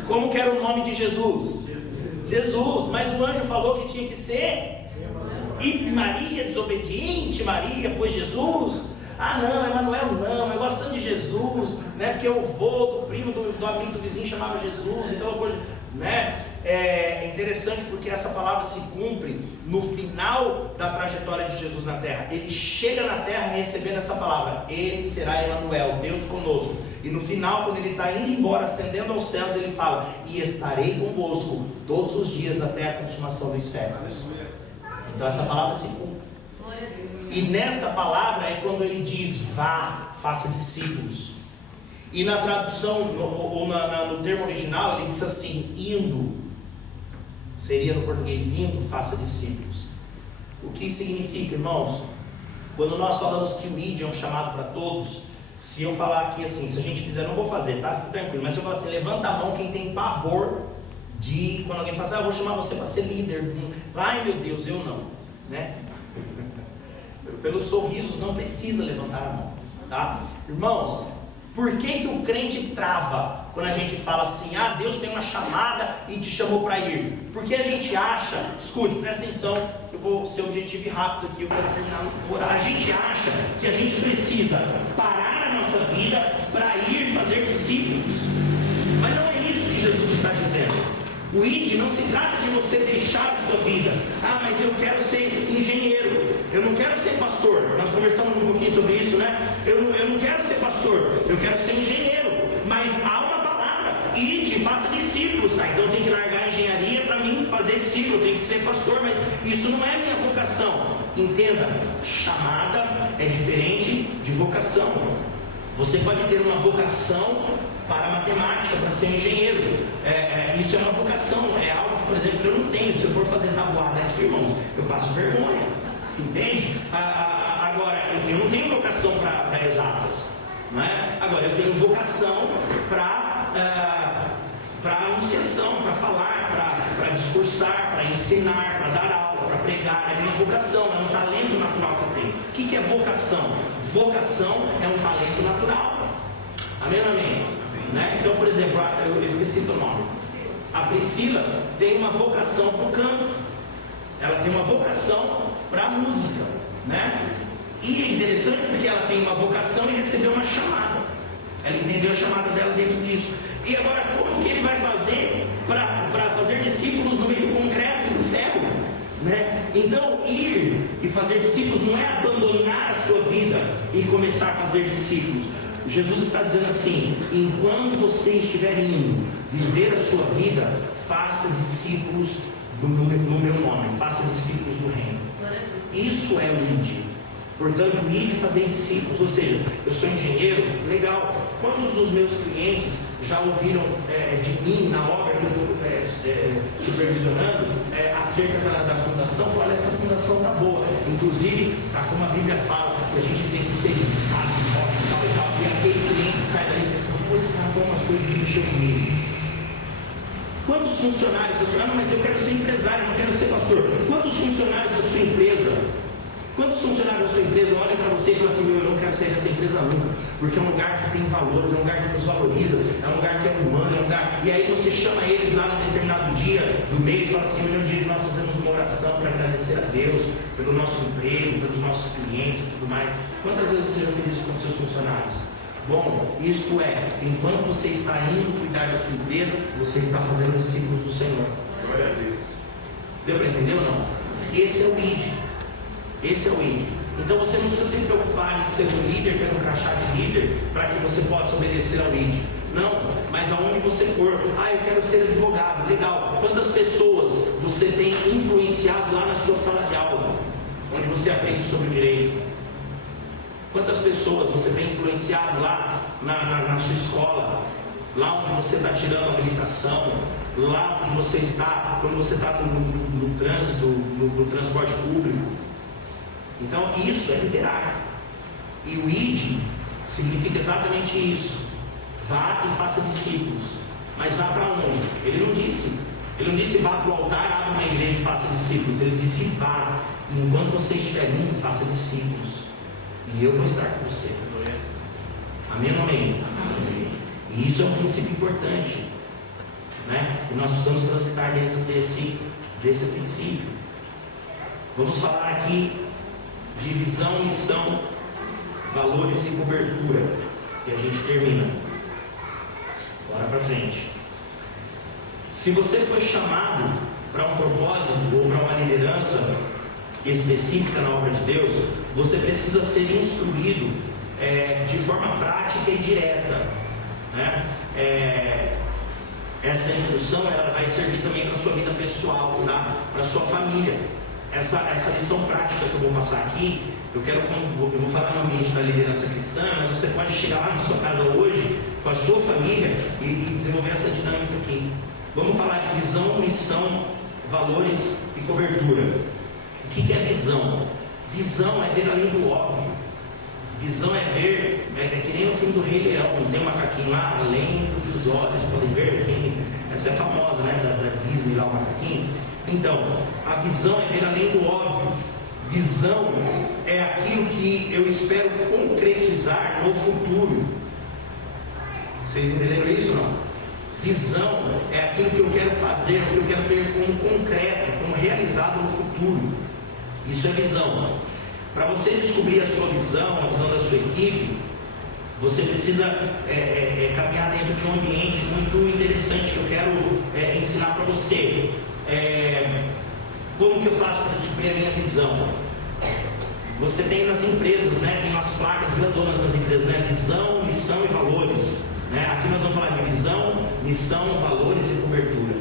Como que era o nome de Jesus? Jesus, mas o anjo falou que tinha que ser e Maria, desobediente Maria, pois Jesus, não, Emanuel não, eu gosto tanto de Jesus, né? Porque o vô do primo do amigo do vizinho chamava Jesus, então né? É interessante porque essa palavra se cumpre no final da trajetória de Jesus na terra. Ele chega na terra recebendo essa palavra: ele será Emanuel, Deus conosco. E no final, quando ele está indo embora, ascendendo aos céus, ele fala: e estarei convosco todos os dias até a consumação dos séculos. Então essa palavra se cumpre. E nesta palavra é quando ele diz: vá, faça discípulos. E na tradução, no termo original, ele diz assim: indo. Seria no português: indo, faça discípulos. O que significa, irmãos? Quando nós falamos que o ID é um chamado para todos, se eu falar aqui assim, se a gente fizer, não vou fazer, tá? Fique tranquilo, mas se eu falar assim, levanta a mão quem tem pavor de, quando alguém fala assim: vou chamar você para ser líder. Ai meu Deus, eu não, né? Pelos sorrisos não precisa levantar a mão, tá? Irmãos, por que o crente trava quando a gente fala assim: Deus tem uma chamada e te chamou para ir? Porque a gente acha, escute, presta atenção, que eu vou ser objetivo e rápido aqui, eu quero terminar no horário. A gente acha que a gente precisa parar a nossa vida para ir fazer discípulos, mas não é isso que Jesus está dizendo. O ID não se trata de você deixar a sua vida. Mas eu quero ser engenheiro, eu não quero ser pastor. Nós conversamos um pouquinho sobre isso, né? Eu não quero ser pastor, eu quero ser engenheiro. Mas há uma palavra: ID, faça discípulos, tá? Então eu tenho que largar a engenharia para mim fazer discípulo, eu tenho que ser pastor, mas isso não é minha vocação. Entenda, chamada é diferente de vocação. Você pode ter uma vocação para matemática, para ser engenheiro, isso é uma vocação, é algo que, por exemplo, eu não tenho. Se eu for fazer tabuada aqui, irmãos, eu passo vergonha, entende? Agora, eu não tenho vocação para exatas, não é? Agora, eu tenho vocação para anunciação, para falar, para discursar, para ensinar, para dar aula, para pregar. É minha vocação, é um talento natural que eu tenho. O que é vocação? Vocação é um talento natural. Amém ou amém? Né? Então, por exemplo, eu esqueci teu nome. A Priscila tem uma vocação para o canto, ela tem uma vocação para a música, né? E é interessante porque ela tem uma vocação e recebeu uma chamada. Ela entendeu a chamada dela dentro disso. E agora, como que ele vai fazer para fazer discípulos no meio do concreto e do ferro, né? Então, ir e fazer discípulos não é abandonar a sua vida e começar a fazer discípulos. Jesus está dizendo assim: enquanto você estiver indo viver a sua vida, faça discípulos no meu nome, faça discípulos do reino. Isso é o ID. Portanto, ir e fazer discípulos. Ou seja, eu sou engenheiro, legal. Quantos dos meus clientes já ouviram de mim na obra que eu estou supervisionando acerca da fundação? Olha, essa fundação está boa. Inclusive, como a Bíblia fala, que a gente tem que ser educado, tal e tal. E aquele cliente sai dali e pensa: pô, esse cara falou umas coisas que mexeu comigo. Quantos funcionários da sua... não, mas eu quero ser empresário, não quero ser pastor. Quantos funcionários da sua empresa... Quantos funcionários da sua empresa olham para você e falam assim: eu não quero sair dessa empresa nunca, porque é um lugar que tem valores, é um lugar que nos valoriza, é um lugar que é humano, é um lugar... E aí você chama eles lá num determinado dia do mês e fala assim: hoje é um dia que nós fazemos uma oração para agradecer a Deus pelo nosso emprego, pelos nossos clientes e tudo mais. Quantas vezes você já fez isso com seus funcionários? Bom, isto é, enquanto você está indo cuidar da sua empresa, você está fazendo discípulos do Senhor. Glória a Deus. Deu para entender ou não? Esse é o ID. Esse é o ID. Então você não precisa se preocupar em ser um líder, tendo um crachá de líder, para que você possa obedecer ao ID. Não, mas aonde você for. Eu quero ser advogado, legal. Quantas pessoas você tem influenciado lá na sua sala de aula, onde você aprende sobre o direito? Quantas pessoas você tem influenciado lá na sua escola, lá onde você está tirando a habilitação, lá onde você está, quando você está no trânsito, no transporte público? Então isso é liderar. E o ID significa exatamente isso. Vá e faça discípulos. Mas vá para onde? Ele não disse vá para o altar, abra uma igreja e faça discípulos. Ele disse vá, e enquanto você estiver indo, faça discípulos. E eu vou estar com você. Amém ou amém? Amém. E isso é um princípio importante, né? E nós precisamos transitar dentro desse princípio. Vamos falar aqui de visão, missão, valores e cobertura. E a gente termina. Bora para frente. Se você foi chamado para um propósito ou para uma liderança específica na obra de Deus, você precisa ser instruído de forma prática e direta, né? Essa instrução ela vai servir também para a sua vida pessoal, tá? Para a sua família. Essa lição prática que eu vou passar aqui, eu vou falar no ambiente da liderança cristã, mas você pode chegar lá na sua casa hoje, com a sua família, e desenvolver essa dinâmica aqui. Vamos falar de visão, missão, valores e cobertura. O que é visão? Visão é ver além do óbvio. Visão é ver, é que nem no filme do Rei Leão, não tem um macaquinho lá, além do que os olhos podem ver. Essa é famosa, né, da Disney lá, o macaquinho. Então, a visão é ver além do óbvio. Visão é aquilo que eu espero concretizar no futuro. Vocês entenderam isso ou não? Visão é aquilo que eu quero fazer, que eu quero ter como concreto, como realizado no futuro. Isso é visão. Para você descobrir a sua visão, a visão da sua equipe, você precisa caminhar dentro de um ambiente muito interessante que eu quero ensinar para você. Como que eu faço para descobrir a minha visão? Você tem nas empresas, né? Tem umas placas grandonas nas empresas, né? Visão, missão e valores, né? Aqui nós vamos falar de visão, missão, valores e cobertura.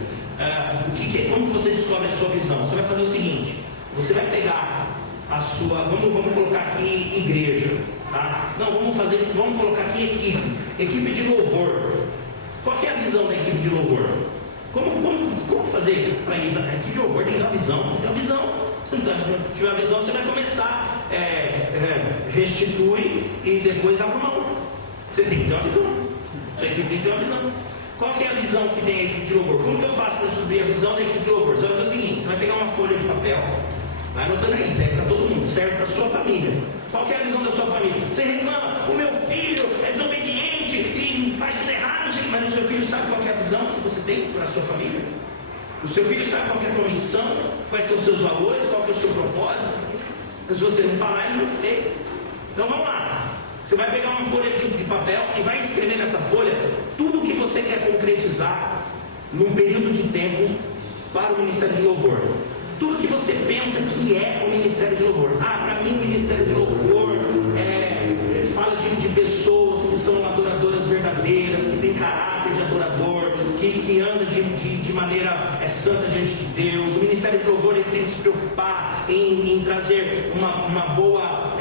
Como que você descobre a sua visão? Você vai fazer o seguinte: você vai pegar a sua, vamos colocar aqui igreja, tá? Não, vamos colocar aqui equipe de louvor. Qual que é a visão da equipe de louvor? Como fazer para ir? A equipe de louvor tem que ter uma visão. Tem uma visão. Se não tiver uma visão, você vai começar restitui e depois abre mão. Você tem que ter uma visão. Sua equipe tem que ter uma visão. Qual que é a visão que tem a equipe de louvor? Como que eu faço para descobrir a visão da equipe de louvor? Você vai fazer o seguinte: você vai pegar uma folha de papel, vai anotando aí, serve para todo mundo, serve para a sua família. Qual que é a visão da sua família? Você reclama, o meu filho é desobediente e faz tudo errado, mas o seu filho sabe qual que é a visão que você tem para a sua família? O seu filho sabe qual que é a tua missão, quais são os seus valores, qual que é o seu propósito? Mas se você não falar, ele não sei. Então vamos lá. Você vai pegar uma folha de papel e vai escrever nessa folha tudo o que você quer concretizar num período de tempo para o Ministério de Louvor. Tudo que você pensa que é o Ministério de Louvor. Para mim o Ministério de Louvor fala de pessoas que são adoradoras verdadeiras, que têm caráter de adorador, que anda de maneira santa diante de Deus. O Ministério de Louvor ele tem que se preocupar em trazer uma boa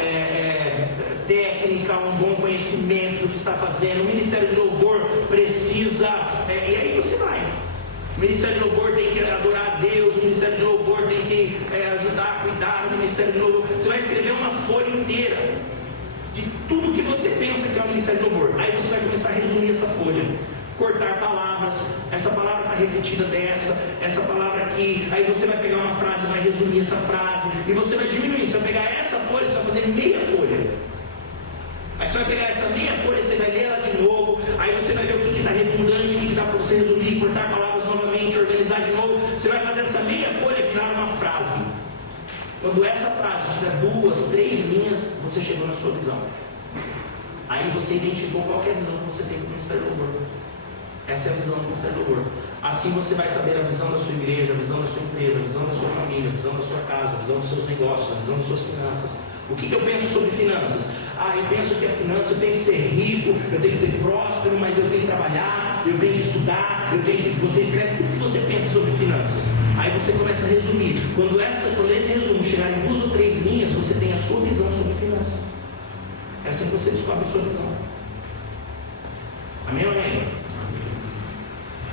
técnica, um bom conhecimento do que está fazendo. O Ministério de Louvor precisa, e aí você vai. O Ministério de Louvor tem que adorar a Deus, o Ministério de Louvor tem que ajudar a cuidar do Ministério de Louvor. Você vai escrever uma folha inteira de tudo que você pensa que é o Ministério de Louvor. Aí você vai começar a resumir essa folha, cortar palavras, essa palavra está repetida essa palavra aqui. Aí você vai pegar uma frase, vai resumir essa frase, e você vai diminuir. Você vai pegar essa folha, você vai fazer meia folha. Aí você vai pegar essa meia folha, você vai ler ela de novo, aí você vai ver o que está redundante, o que dá para você resumir, cortar palavras novamente, organizar de novo. Você vai fazer essa meia folha virar uma frase. Quando essa frase tiver 2, 3 linhas, você chegou na sua visão. Aí você identificou qual é a visão que você tem do Ministério do Louvor. Essa é a visão do Ministério do Louvor. Assim você vai saber a visão da sua igreja, a visão da sua empresa, a visão da sua família, a visão da sua casa, a visão dos seus negócios, a visão das suas finanças. O que eu penso sobre finanças? eu penso que a finança, eu tenho que ser rico, eu tenho que ser próspero, mas eu tenho que trabalhar, eu tenho que estudar, você escreve tudo que você pensa sobre finanças. Aí você começa a resumir. Quando esse resumo chegar em 2 ou 3 linhas, você tem a sua visão sobre finanças. É assim que você descobre a sua visão. Amém ou amém?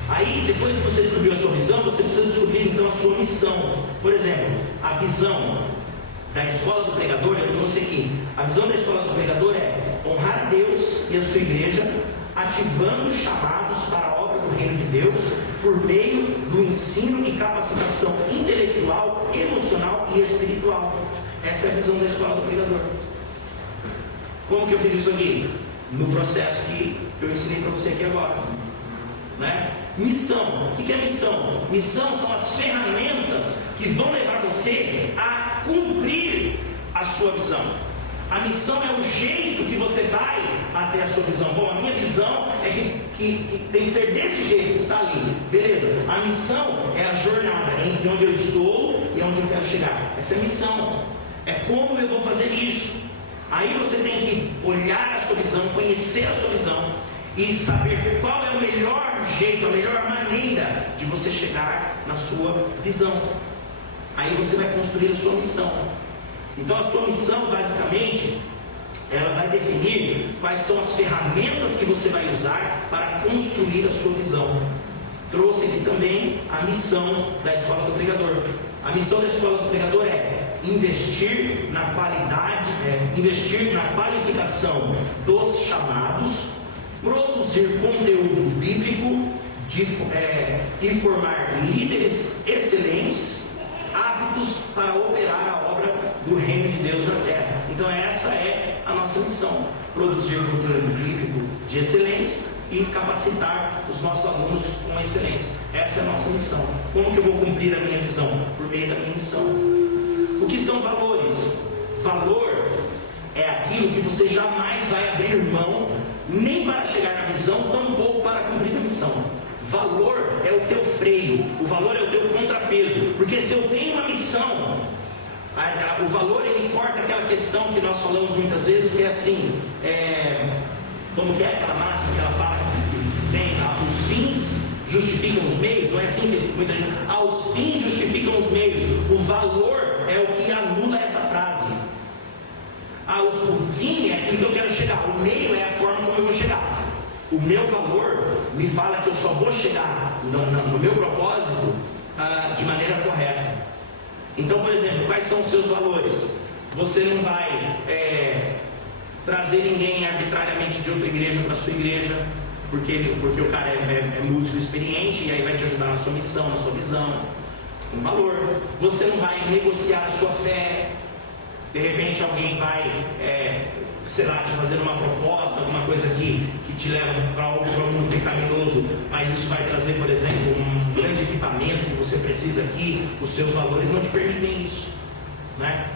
Aí, depois que você descobriu a sua visão, você precisa descobrir então a sua missão. Por exemplo, a visão da escola do pregador, eu trouxe aqui. A visão da escola do pregador é honrar Deus e a sua igreja, ativando chamados para a obra do reino de Deus, por meio do ensino e capacitação intelectual, emocional e espiritual. Essa é a visão da escola do pregador. Como que eu fiz isso aqui? No processo que eu ensinei para você aqui agora, né? Missão. O que é missão? Missão são as ferramentas que vão levar você a cumprir a sua visão. A missão é o jeito que você vai até a sua visão. Bom, a minha visão é que tem que ser desse jeito que está ali. Beleza. A missão é a jornada entre onde eu estou e onde eu quero chegar. Essa é a missão. É como eu vou fazer isso. Aí você tem que olhar a sua visão, conhecer a sua visão e saber qual é o melhor jeito, a melhor maneira de você chegar na sua visão. Aí você vai construir a sua missão. Então a sua missão, basicamente, ela vai definir quais são as ferramentas que você vai usar para construir a sua visão. Trouxe aqui também a missão da escola do pregador. A missão da escola do pregador é investir na qualidade, investir na qualificação dos chamados, produzir conteúdo bíblico e formar líderes excelentes, aptos para operar a obra do reino de Deus na terra. Então essa é a nossa missão: produzir conteúdo bíblico de excelência e capacitar os nossos alunos com excelência. Essa é a nossa missão. Como que eu vou cumprir a minha visão? Por meio da minha missão. O que são valores? Valor é aquilo que você jamais vai abrir mão, nem para chegar na visão, tampouco para cumprir a missão. Valor é o teu freio, o valor é o teu contrapeso, porque se eu tenho uma missão, o valor ele corta aquela questão que nós falamos muitas vezes, que é assim, como que é aquela máxima que ela fala que tem, os fins justificam os meios, não é assim que muita gente, os fins justificam os meios. O valor é o que anula essa frase. O fim é aquilo que eu quero chegar, o meio é a forma como eu vou chegar. O meu valor me fala que eu só vou chegar no meu propósito de maneira correta. Então, por exemplo, quais são os seus valores? Você não vai trazer ninguém arbitrariamente de outra igreja para a sua igreja, porque o cara é músico experiente e aí vai te ajudar na sua missão, na sua visão. Um valor. Você não vai negociar a sua fé. De repente alguém vai, te fazer uma proposta, alguma coisa que te leva para algo muito pecaminoso, mas isso vai trazer, por exemplo, um grande equipamento que você precisa aqui. Os seus valores não te permitem isso, né?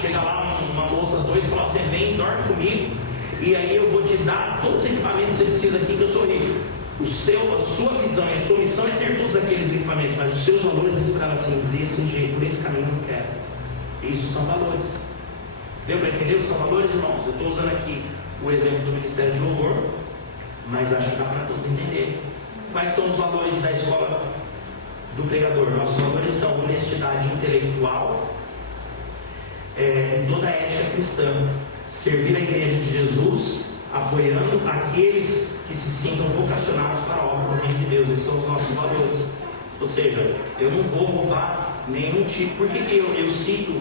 Chega lá uma moça doida e fala: você vem, dorme comigo, e aí eu vou te dar todos os equipamentos que você precisa aqui, que eu sou rico. A sua visão e a sua missão é ter todos aqueles equipamentos, mas os seus valores esperavam assim: desse jeito, por esse caminho eu não quero. Isso são valores. Deu para entender o que são valores, irmãos? Eu estou usando aqui o exemplo do Ministério de Louvor, mas acho que dá para todos entenderem. Quais são os valores da escola do pregador? Nossos valores são honestidade intelectual e toda a ética cristã, servir a igreja de Jesus, apoiando aqueles que se sintam vocacionados para a obra do reino de Deus. Esses são os nossos valores. Ou seja, eu não vou roubar nenhum tipo. Por que eu cito?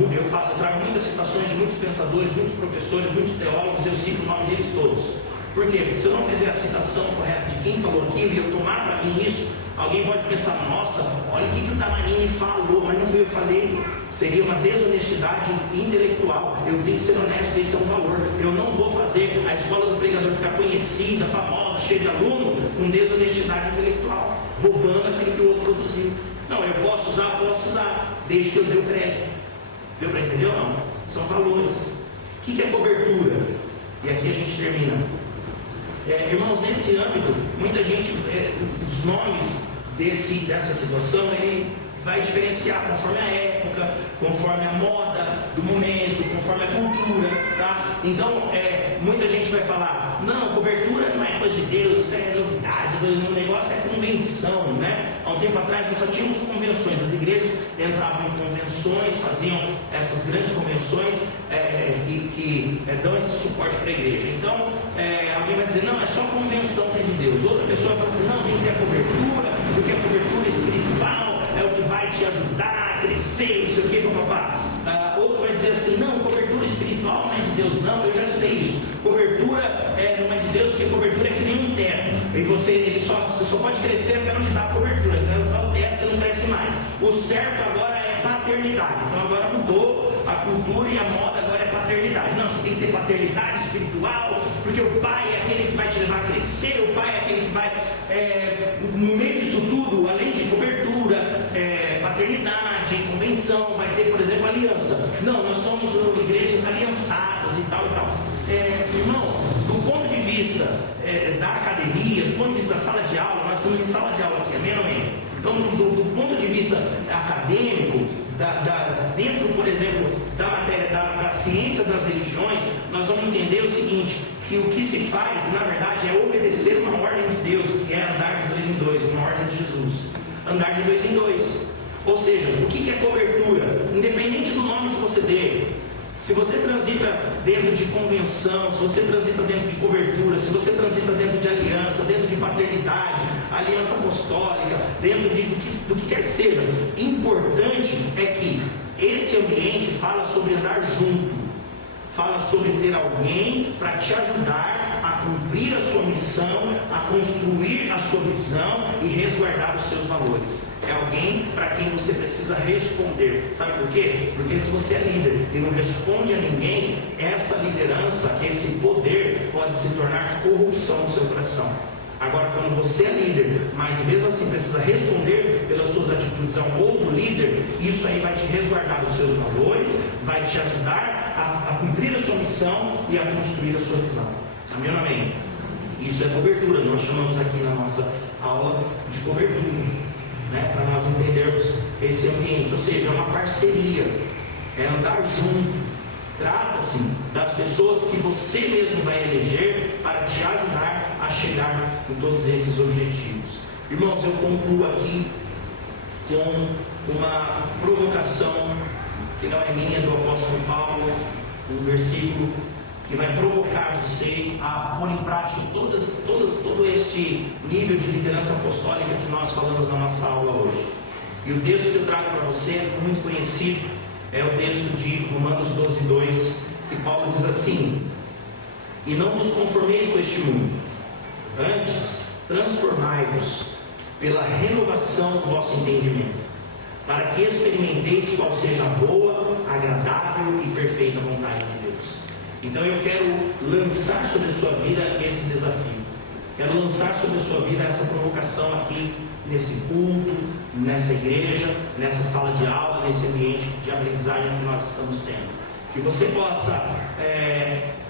Eu trago muitas citações de muitos pensadores, muitos professores, muitos teólogos, eu cito o nome deles todos. Por quê? Porque se eu não fizer a citação correta de quem falou aquilo e eu tomar para mim isso, alguém pode pensar: nossa, olha o que o Tamanini falou, mas não foi eu que falei. Seria uma desonestidade intelectual. Eu tenho que ser honesto, esse é um valor. Eu não vou fazer a escola do pregador ficar conhecida, famosa, cheia de aluno, com desonestidade intelectual, roubando aquilo que o outro produziu. Não, eu posso usar, desde que eu dê o crédito. Deu para entender ou não? São valores. O que é cobertura? E aqui a gente termina. Irmãos, nesse âmbito, muita gente, os nomes dessa situação, ele vai diferenciar conforme a época, conforme a moda do momento, conforme a cultura, tá? tá? Então, muita gente vai falar, não, cobertura não é coisa de Deus, isso é novidade, o negócio é convenção, né? Há um tempo atrás nós só tínhamos convenções, as igrejas entravam em convenções, faziam essas grandes convenções que dão esse suporte para a igreja. Então, alguém vai dizer, não, é só convenção que é de Deus. Outra pessoa fala assim, não, tem que ter a cobertura, porque a cobertura espiritual é o que vai te ajudar a crescer, não sei o que, papapá. Outro vai dizer assim, não, cobertura espiritual não é de Deus, não, eu já estudei isso. Cobertura não é de Deus, porque cobertura é que nem um teto. E você só pode crescer até onde está a cobertura. Se não está o teto, você não cresce mais. O certo agora é paternidade. Então agora mudou a cultura e a moda, agora é paternidade. Não, você tem que ter paternidade espiritual, porque o pai é aquele que vai te levar a crescer, o pai é aquele que vai, no meio disso tudo, além de cobertura, paternidade, convenção, vai ter, por exemplo, aliança. Não, nós somos igrejas aliançadas e tal e tal. Irmão, do ponto de vista da academia, do ponto de vista da sala de aula, nós estamos em sala de aula aqui, amém ou amém? Então, do ponto de vista acadêmico, dentro, por exemplo, da matéria da ciência das religiões, nós vamos entender o seguinte, que o que se faz, na verdade, é obedecer uma ordem de Deus, que é andar de 2 em 2, uma ordem de Jesus. Andar de 2 em 2. Ou seja, o que é cobertura? Independente do nome que você dê, se você transita dentro de convenção, se você transita dentro de cobertura, se você transita dentro de aliança, dentro de paternidade, aliança apostólica, dentro do que quer que seja, importante é que esse ambiente fala sobre andar junto, fala sobre ter alguém para te ajudar a cumprir a sua missão, a construir a sua visão e resguardar os seus valores. É alguém para quem você precisa responder. Sabe por quê? Porque se você é líder e não responde a ninguém, essa liderança, esse poder pode se tornar corrupção no seu coração. Agora, quando você é líder, mas mesmo assim precisa responder pelas suas atitudes a um outro líder, isso aí vai te resguardar os seus valores, vai te ajudar a cumprir a sua missão e a construir a sua visão. Amém ou amém? Isso é cobertura. Nós chamamos aqui na nossa aula de cobertura, né? Para nós entendermos esse ambiente. Ou seja, é uma parceria, é andar junto. Trata-se das pessoas que você mesmo vai eleger para te ajudar a chegar em todos esses objetivos. Irmãos, eu concluo aqui com uma provocação que não é minha, do apóstolo Paulo, um versículo que vai provocar você a pôr em prática todo este nível de liderança apostólica que nós falamos na nossa aula hoje. E o texto que eu trago para você é muito conhecido, é o texto de Romanos 12:2, que Paulo diz assim: e não vos conformeis com este mundo, antes transformai-vos pela renovação do vosso entendimento, para que experimenteis qual seja a boa, agradável e perfeita vontade de Deus. Então eu quero lançar sobre a sua vida esse desafio, quero lançar sobre a sua vida essa provocação aqui nesse culto, nessa igreja, nessa sala de aula, nesse ambiente de aprendizagem que nós estamos tendo. Que você possa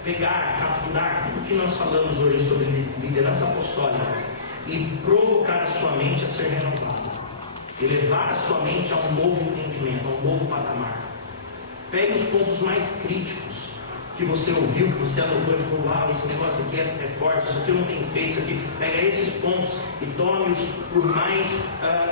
pegar, capturar tudo que nós falamos hoje sobre liderança apostólica e provocar a sua mente a ser renovada, e levar a sua mente a um novo entendimento, a um novo patamar. Pegue os pontos mais críticos que você ouviu, que você anotou e falou: uau, esse negócio aqui é forte, isso aqui eu não tenho feito, isso aqui. Pega esses pontos e tome-os por mais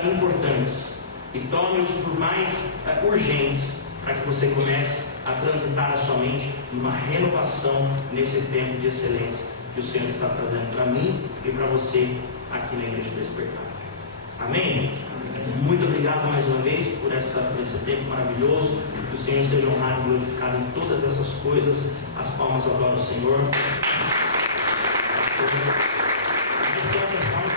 importantes, e tome-os por mais urgentes, para que você comece a transitar a sua mente numa renovação nesse tempo de excelência que o Senhor está trazendo para mim e para você aqui na Igreja Despertar. Amém? Muito obrigado mais uma vez por esse tempo maravilhoso. Que o Senhor seja honrado e glorificado em todas essas coisas. As palmas adoram o Senhor. As palmas